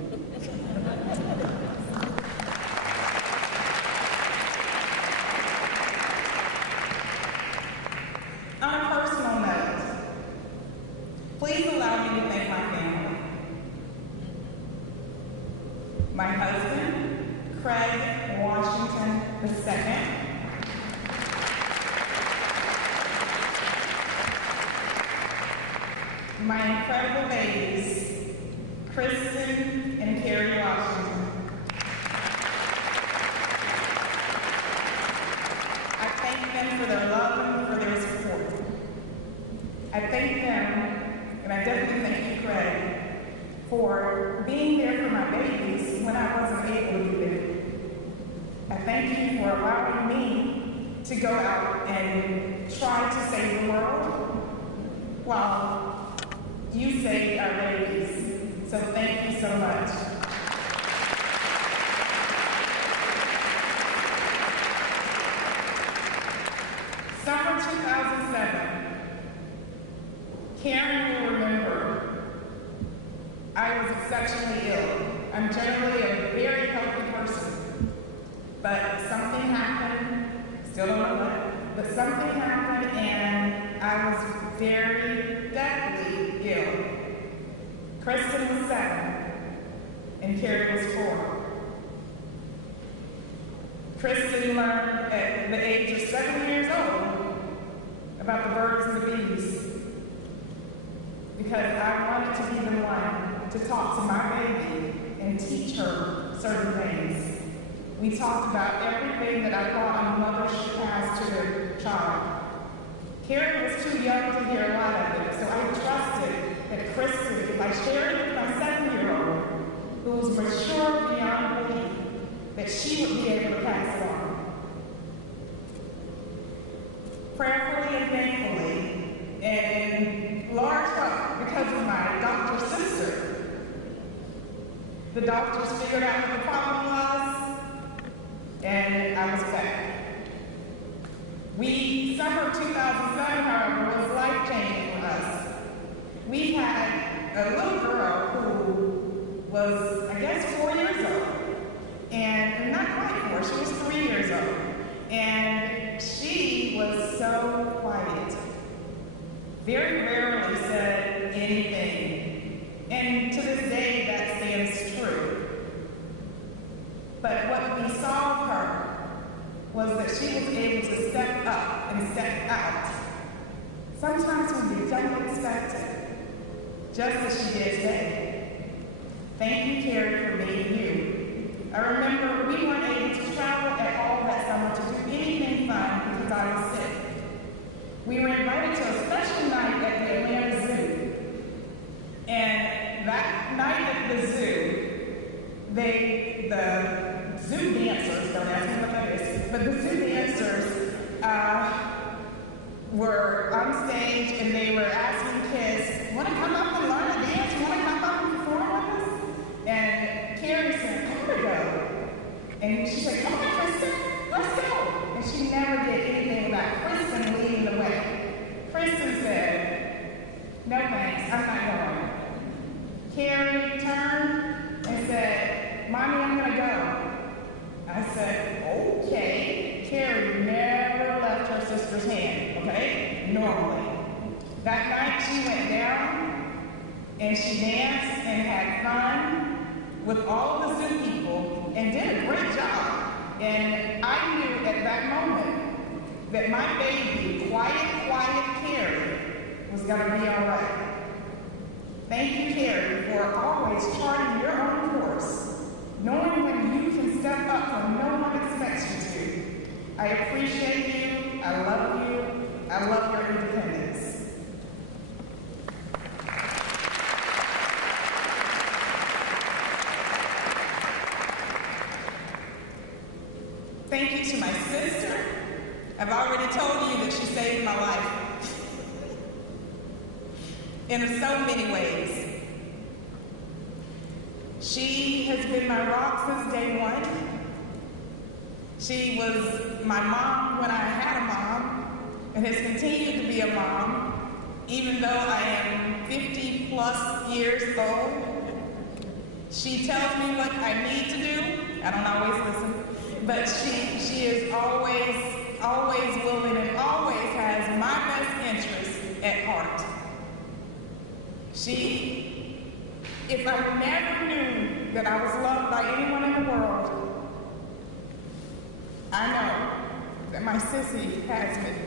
On a personal note, please allow me my husband, Craig Washington II, my incredible babies, Kristen and Carrie Washington. I thank them for their love and for their support. I thank them, and I definitely thank you, Craig, for being there for my babies when I wasn't able to be there. I thank you for allowing me to go out and try to save the world while you saved our babies. So thank you so much. Summer 2007. Karen will remember, I was exceptionally ill. I'm generally a very healthy person, but something happened, still don't know what, but something happened and I was very deathly ill. Kristen was 7 and Carrie was 4. Kristen learned at the age of 7 years old about the birds and the bees, because I wanted to be the one to talk to my baby and teach her certain things. We talked about everything that I thought a mother should pass to their child. Carrie was too young to hear a lot of it, so I trusted that Kristen, if I shared it with my 7-year-old, who was mature beyond belief, that she would be able to pass it on. Prayerfully and thankfully, and in large part because of my doctor's sister, the doctors figured out what the problem was, and I was back. Summer 2007, however, was life-changing for us. We had a little girl who was, I guess, 4 years old. And not quite 4, she was 3 years old. And she was so quiet. Very rarely said anything. And to this day, that stands true. But what we saw of her was that she was able to step up and step out, sometimes when you don't expect it, just as she did today. Thank you, Carrie, for being you. I remember we weren't able to travel at all that summer to do anything fun because I was sick. We were invited to a special night at the Atlanta Zoo. And that night at the zoo, the zoo dancers, don't ask me what that is, but the zoo dancers were on stage and they were asking kids, want to come up and learn to dance? Want to come up and perform with us? And Carrie said, I want to go. And she said, come on, Kristen, let's go. And she never did anything without Kristen leading the way. Kristen said, no thanks, I'm not going. Carrie turned and said, Mommy, I'm going to go. I said, okay. Carrie never left her sister's hand, okay? Normally. That night she went down and she danced and had fun with all of the zoo people and did a great job. And I knew at that moment that my baby, quiet Carrie, was going to be all right. Thank you, Carrie, for always charting your own course, knowing when you can step up when no one expects you to. I appreciate you. I love you. I love your independence. Thank you to my sister. I've already told you that she saved my life in so many ways. She has been my rock since day one. She was my mom when I had a mom and has continued to be a mom, even though I am 50 plus years old. She tells me what I need to do. I don't always listen, but she is always willing and always has my best interests at heart. If I never knew that I was loved by anyone that my sissy has with me.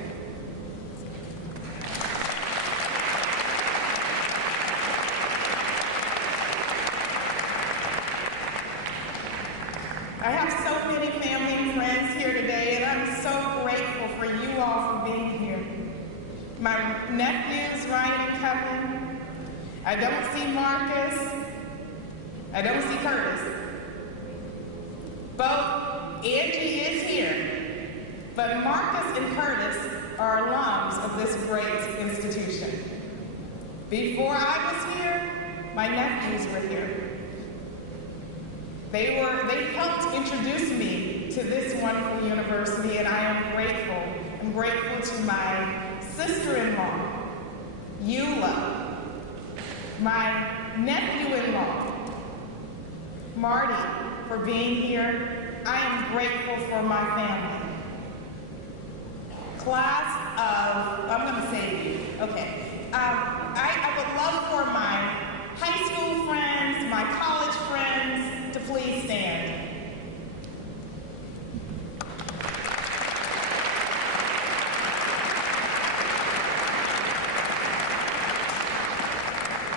I have so many family and friends here today, and I'm so grateful for you all for being here. My nephews, Ryan and Kevin. I don't see Marcus. I don't see Curtis. Both Angie is here, but Marcus and Curtis are alums of this great institution. Before I was here, my nephews were here. They helped introduce me to this wonderful university, and I am grateful. I'm grateful to my sister-in-law, Eula, my nephew-in-law, Marty, for being here. I am grateful for my family. Class of, I'm going to save you. Okay. I would love for my high school friends, my college friends, to please stand.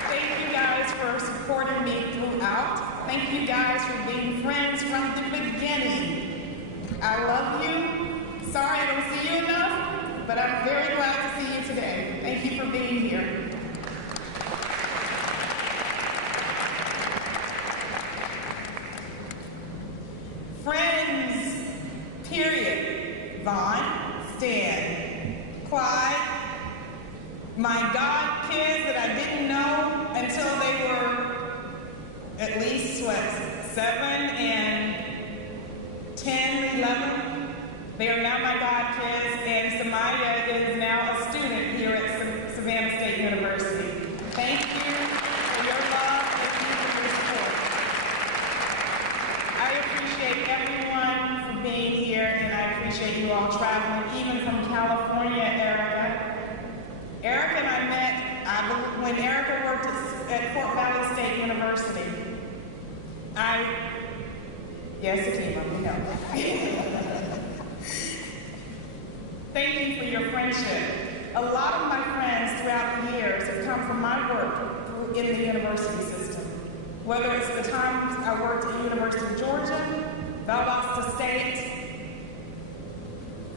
Thank you guys for supporting me throughout. Thank you guys for being friends from the beginning. I love you. Sorry I don't see you enough, but I'm very glad to see you today. Thank you for being here. Friends, period. Vaughn, Stan, Clyde, my god kids that I didn't know until they were at least, 7 and 10, 11. They are now my god kids, and Samaya is now a student here at Savannah State University. Thank you for your love. Thank you for your support. I appreciate everyone for being here, and I appreciate you all traveling, even from California, Erica. Erica and I met when Erica worked at Fort Valley State University. Yes, it came up, we know. Thank you for your friendship. A lot of my friends throughout the years have come from my work in the university system. Whether it's the times I worked at University of Georgia, Valdosta State,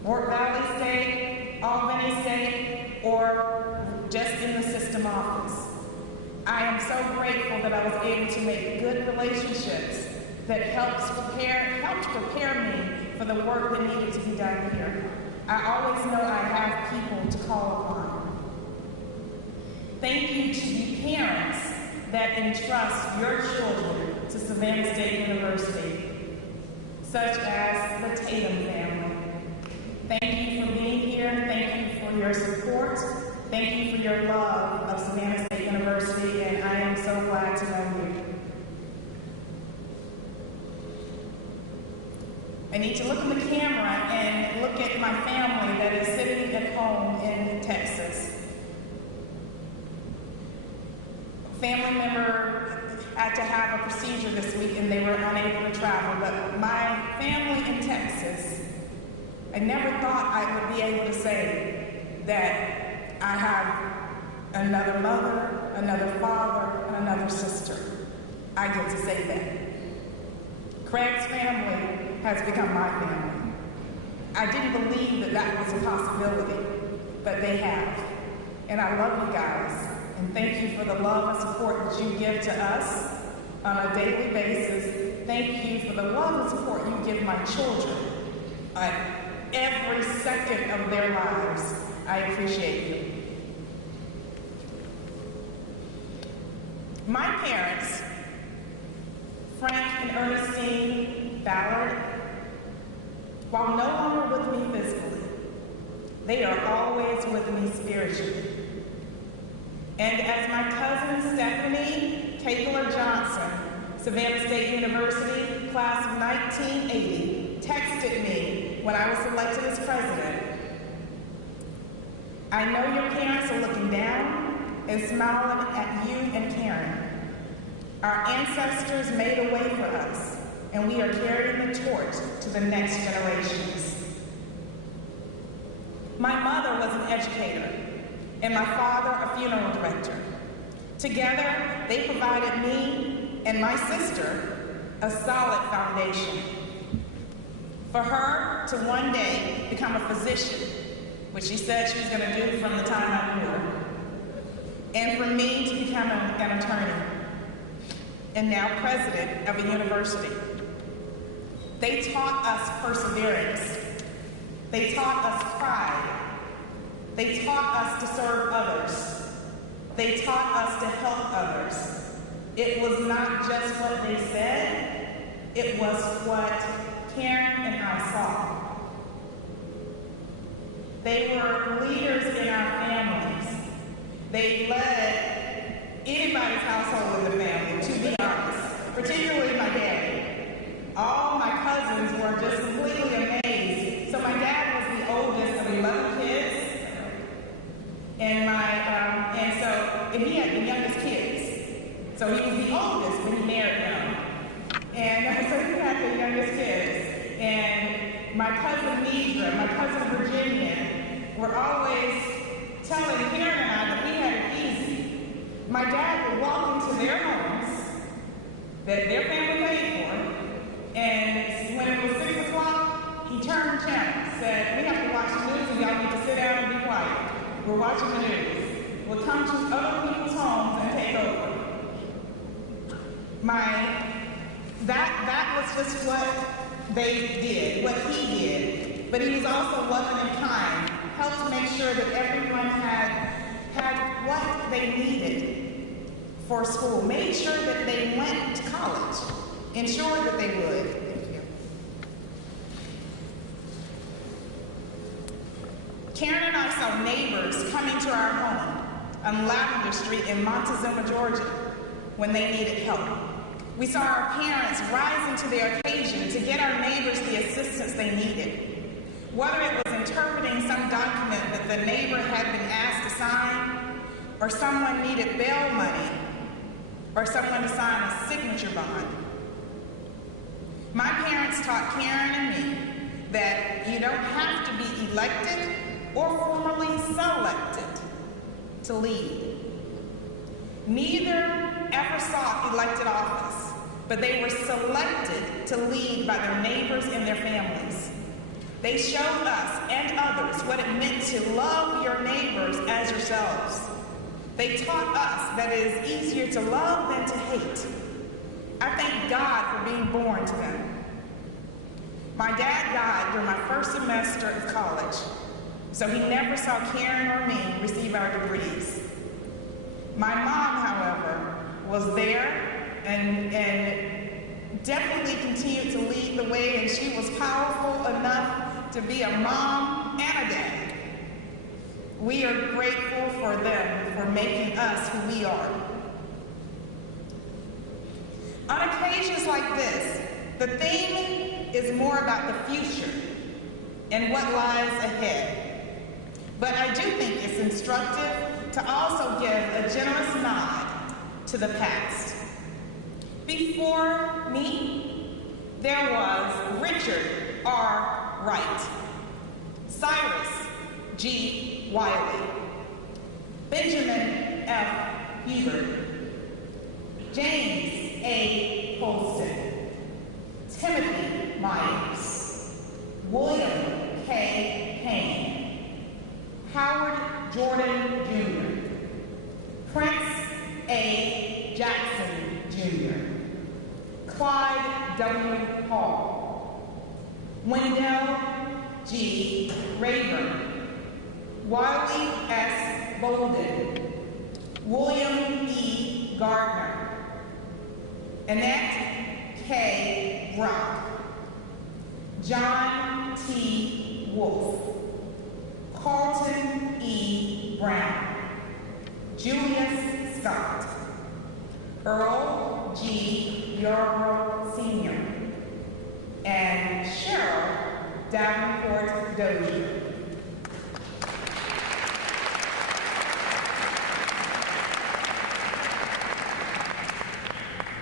Fort Valley State, Albany State, or just in the system office. I am so grateful that I was able to make good relationships that helped prepare me for the work that needed to be done here. I always know I have people to call upon. Thank you to the parents that entrust your children to Savannah State University, such as the Tatum family. Thank you for being here. Thank you for your support. Thank you for your love of Savannah State University, and I am so glad to know you. I need to look in the camera and look at my family that is sitting at home in Texas. A family member had to have a procedure this week and they were unable to travel, but my family in Texas, I never thought I would be able to say that I have another mother, another father, and another sister. I get to say that. Craig's family has become my family. I didn't believe that that was a possibility, but they have. And I love you guys, and thank you for the love and support that you give to us on a daily basis. Thank you for the love and support you give my children every second of their lives. I appreciate you. My parents, Frank and Ernestine Ballard, while no longer with me physically, they are always with me spiritually. And as my cousin Stephanie Taylor Johnson, Savannah State University, class of 1980, texted me when I was selected as president, I know your parents are looking down and smiling at you and Karen. Our ancestors made a way for us, and we are carrying the torch to the next generations. My mother was an educator, and my father a funeral director. Together, they provided me and my sister a solid foundation. For her to one day become a physician, which she said she was going to do from the time I knew her, and for me to become an attorney, and now president of a university. They taught us perseverance. They taught us pride. They taught us to serve others. They taught us to help others. It was not just what they said, it was what Karen and I saw. They were leaders in our families. They led anybody's household in the family, to be honest, particularly my dad. All my cousins were just completely amazed. So my dad was the oldest of 11 kids, and he had the youngest kids. So he was the oldest when he married them. And so he had the youngest kids. And my cousin Nidra, my cousin Virginia, were always telling Karen and I that we had it easy. My dad would walk into their homes that their family paid for, and when it was 6 o'clock, he turned the channel, said, "We have to watch the news and y'all need to sit down and be quiet. We're watching the news." We'll come to other people's homes and take over. That was just what they did, what he did. But he was also loving and kind, helped make sure that everyone had what they needed for school, made sure that they went to college, ensured that they would. Thank you. Karen and I saw neighbors coming to our home on Lavender Street in Montezuma, Georgia, when they needed help. We saw our parents rising to the occasion to get our neighbors the assistance they needed. Whether it was interpreting some document that the neighbor had been asked to sign, or someone needed bail money, or someone to sign a signature bond. My parents taught Karen and me that you don't have to be elected or formally selected to lead. Neither ever sought elected office, but they were selected to lead by their neighbors and their families. They showed us and others what it meant to love your neighbors as yourselves. They taught us that it is easier to love than to hate. I thank God for being born to them. My dad died during my first semester of college, so he never saw Karen or me receive our degrees. My mom, however, was there and definitely continued to lead the way, and she was powerful enough to be a mom and a dad. We are grateful for them for making us who we are. On occasions like this, the theme is more about the future and what lies ahead. But I do think it's instructive to also give a generous nod to the past. Before me, there was Richard R. Wright, Cyrus G. Wiley, Benjamin F. Hubert, James A. Holston, Timothy Myers, William K. Payne, Howard Jordan Jr., Prince A. Jackson Jr., Clyde W. Hall, Wendell G. Rayburn, Wiley S. Bolden, William E. Gardner, Annette K. Brock, John T. Wolfe, Carlton E. Brown, Julius Scott, Earl G. Yarbrough Sr., and Cheryl Davenport Dozier.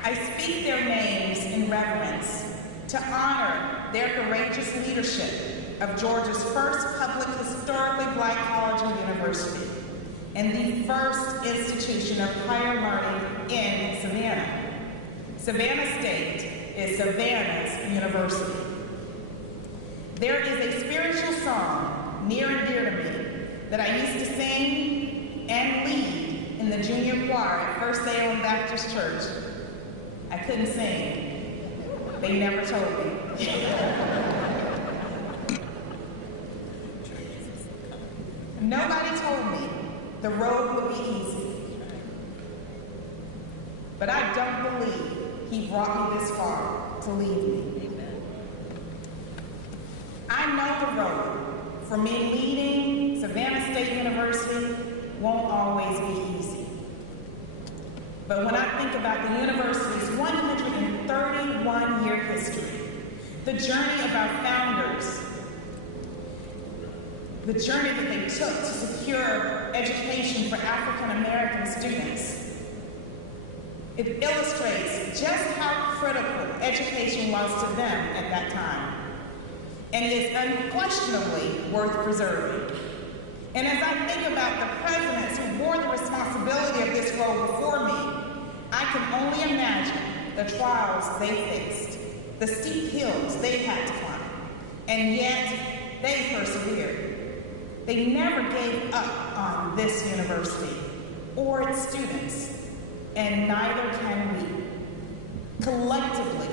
I speak their names in reverence to honor their courageous leadership of Georgia's first public historically Black college and university, and the first institution of higher learning in Savannah. Savannah State is Savannah's university. There is a spiritual song near and dear to me that I used to sing and lead in the junior choir at First Salem Baptist Church. I couldn't sing. They never told me. Nobody told me the road would be easy. But I don't believe he brought me this far to leave me. I know the road for me leading Savannah State University won't always be easy. But when I think about the university's 131-year history, the journey of our founders, the journey that they took to secure education for African American students, it illustrates just how critical education was to them at that time, and is unquestionably worth preserving. And as I think about the presidents who bore the responsibility of this role before me, I can only imagine the trials they faced, the steep hills they had to climb, and yet they persevered. They never gave up on this university or its students, and neither can we. Collectively,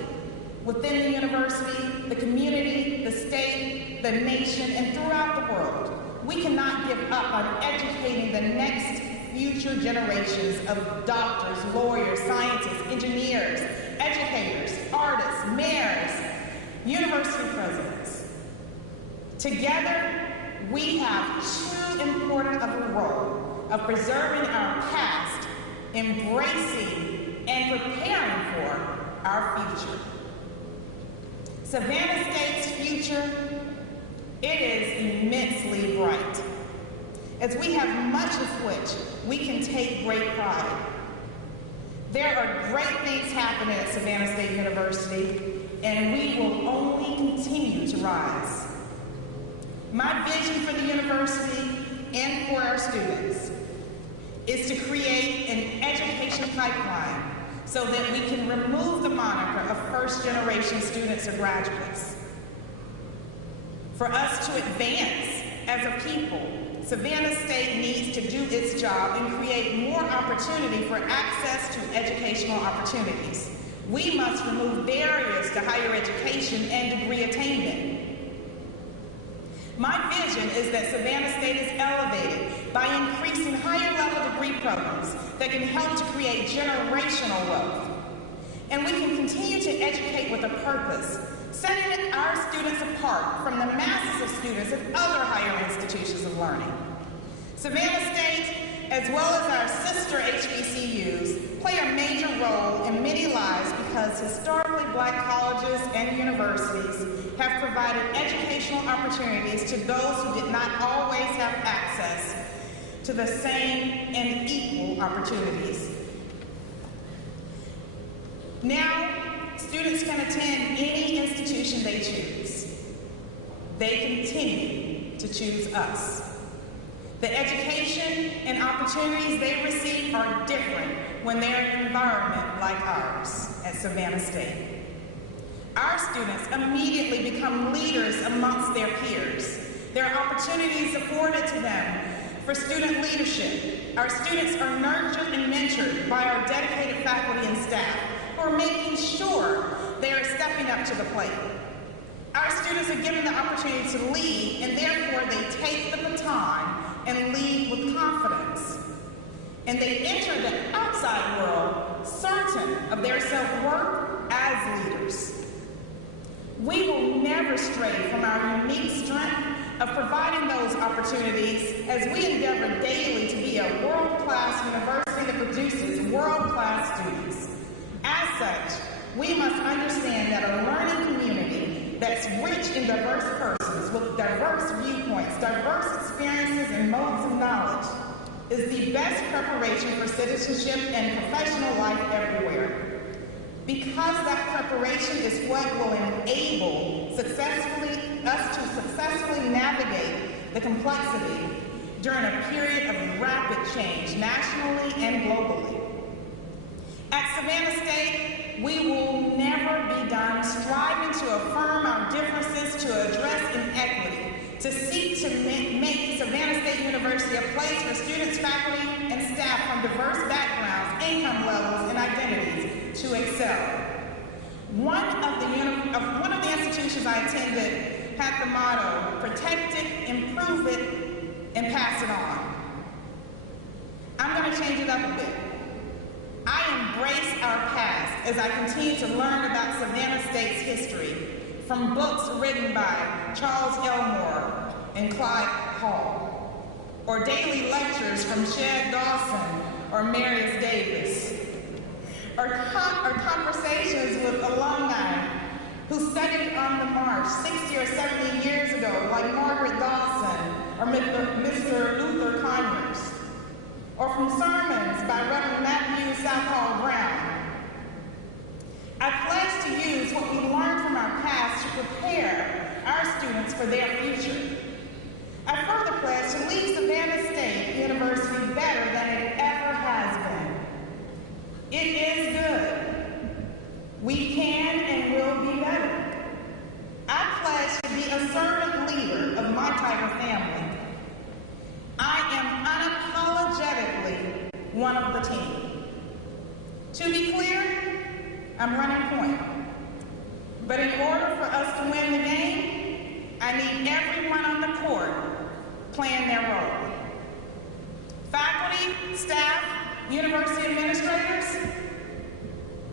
within the university, the community, the state, the nation, and throughout the world, we cannot give up on educating the next future generations of doctors, lawyers, scientists, engineers, educators, artists, mayors, university presidents. Together, we have too important of a role of preserving our past, embracing and preparing for our future. Savannah State's future, it is immensely bright, as we have much of which we can take great pride. There are great things happening at Savannah State University, and we will only continue to rise. My vision for the university and for our students is to create an education pipeline so that we can remove the moniker of first-generation students or graduates. For us to advance as a people, Savannah State needs to do its job and create more opportunity for access to educational opportunities. We must remove barriers to higher education and degree attainment. My vision is that Savannah State is elevated by increasing higher-level degree programs that can help to create generational wealth. And we can continue to educate with a purpose, setting our students apart from the masses of students at other higher institutions of learning. Savannah State, as well as our sister HBCUs, play a major role in many lives because historically Black colleges and universities have provided educational opportunities to those who did not always have access to the same and equal opportunities. Now, students can attend any institution they choose. They continue to choose us. The education and opportunities they receive are different when they're in an environment like ours at Savannah State. Our students immediately become leaders amongst their peers. There are opportunities afforded to them for student leadership. Our students are nurtured and mentored by our dedicated faculty and staff who are making sure they are stepping up to the plate. Our students are given the opportunity to lead, and therefore they take the baton and lead with confidence. And they enter the outside world certain of their self-worth as leaders. We will never stray from our unique strength of providing those opportunities as we endeavor daily to be a world-class university that produces world-class students. As such, we must understand that a learning community that's rich in diverse persons with diverse viewpoints, diverse experiences, and modes of knowledge is the best preparation for citizenship and professional life everywhere. Because that preparation is what will enable us to successfully navigate the complexity during a period of rapid change nationally and globally. At Savannah State, we will never be done striving to affirm our differences, to address inequity, to seek to make Savannah State University a place for students, faculty, and staff from diverse backgrounds, income levels, and identities to excel. One of the institutions I attended had the motto, protect it, improve it, and pass it on. I'm going to change it up a bit. I embrace our past as I continue to learn about Savannah State's history from books written by Charles Elmore and Clyde Hall, or daily lectures from Shad Dawson or Marius Davis, or conversations with alumni who studied on the march 60 or 70 years ago, like Margaret Dawson or Mr. Luther Conyers, or from sermons by Reverend Matthew Southall Brown. I pledge to use what we learned from our past to prepare our students for their future. I further pledge to leave Savannah State University better than it ever has been. It is good. We can and will be better. I pledge to be a servant leader of my type of family. I am unapologetically one of the team. To be clear, I'm running point. But in order for us to win the game, I need everyone on the court playing their role. Faculty, staff, university administrators,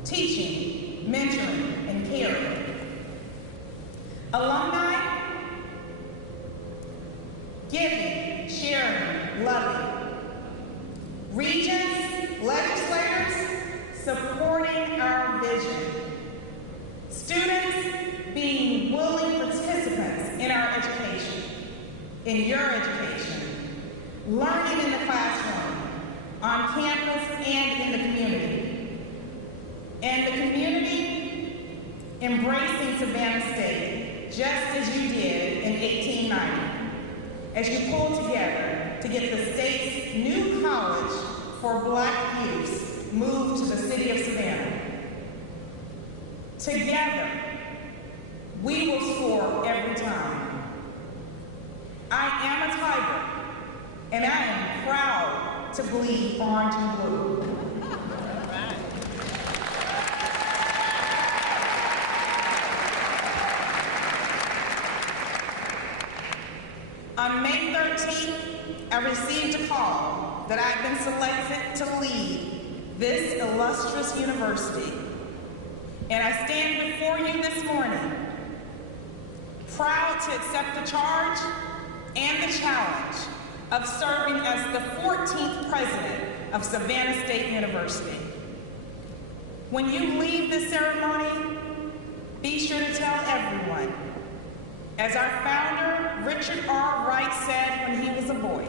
teaching, mentoring, and caring. Alumni, giving, sharing, loving. Regents, legislators, supporting our vision. Students, being willing participants in our education, in your education, learning in the classroom, on campus, and in the community. And the community embracing Savannah State, just as you did in 1890, as you pulled together to get the state's new college for Black youth moved to the city of Savannah. Together, we will score every time. I am a Tiger, and I am proud to bleed orange and blue. On May 13th, I received a call that I've been selected to lead this illustrious university. And I stand before you this morning, proud to accept the charge and the challenge of serving as the 14th president of Savannah State University. When you leave this ceremony, be sure to tell everyone, as our founder, Richard R. Wright, said when he was a boy,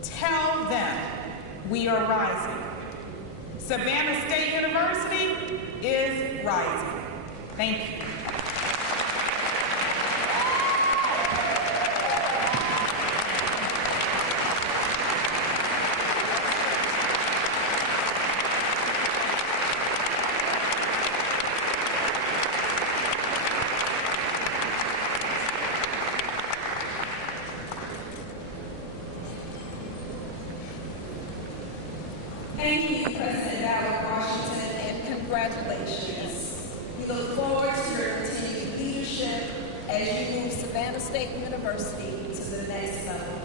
tell them we are rising. Savannah State University is rising. Thank you. Thank you, President Ballard Washington, and congratulations. We look forward to your continued leadership as you move Savannah State University to the next level.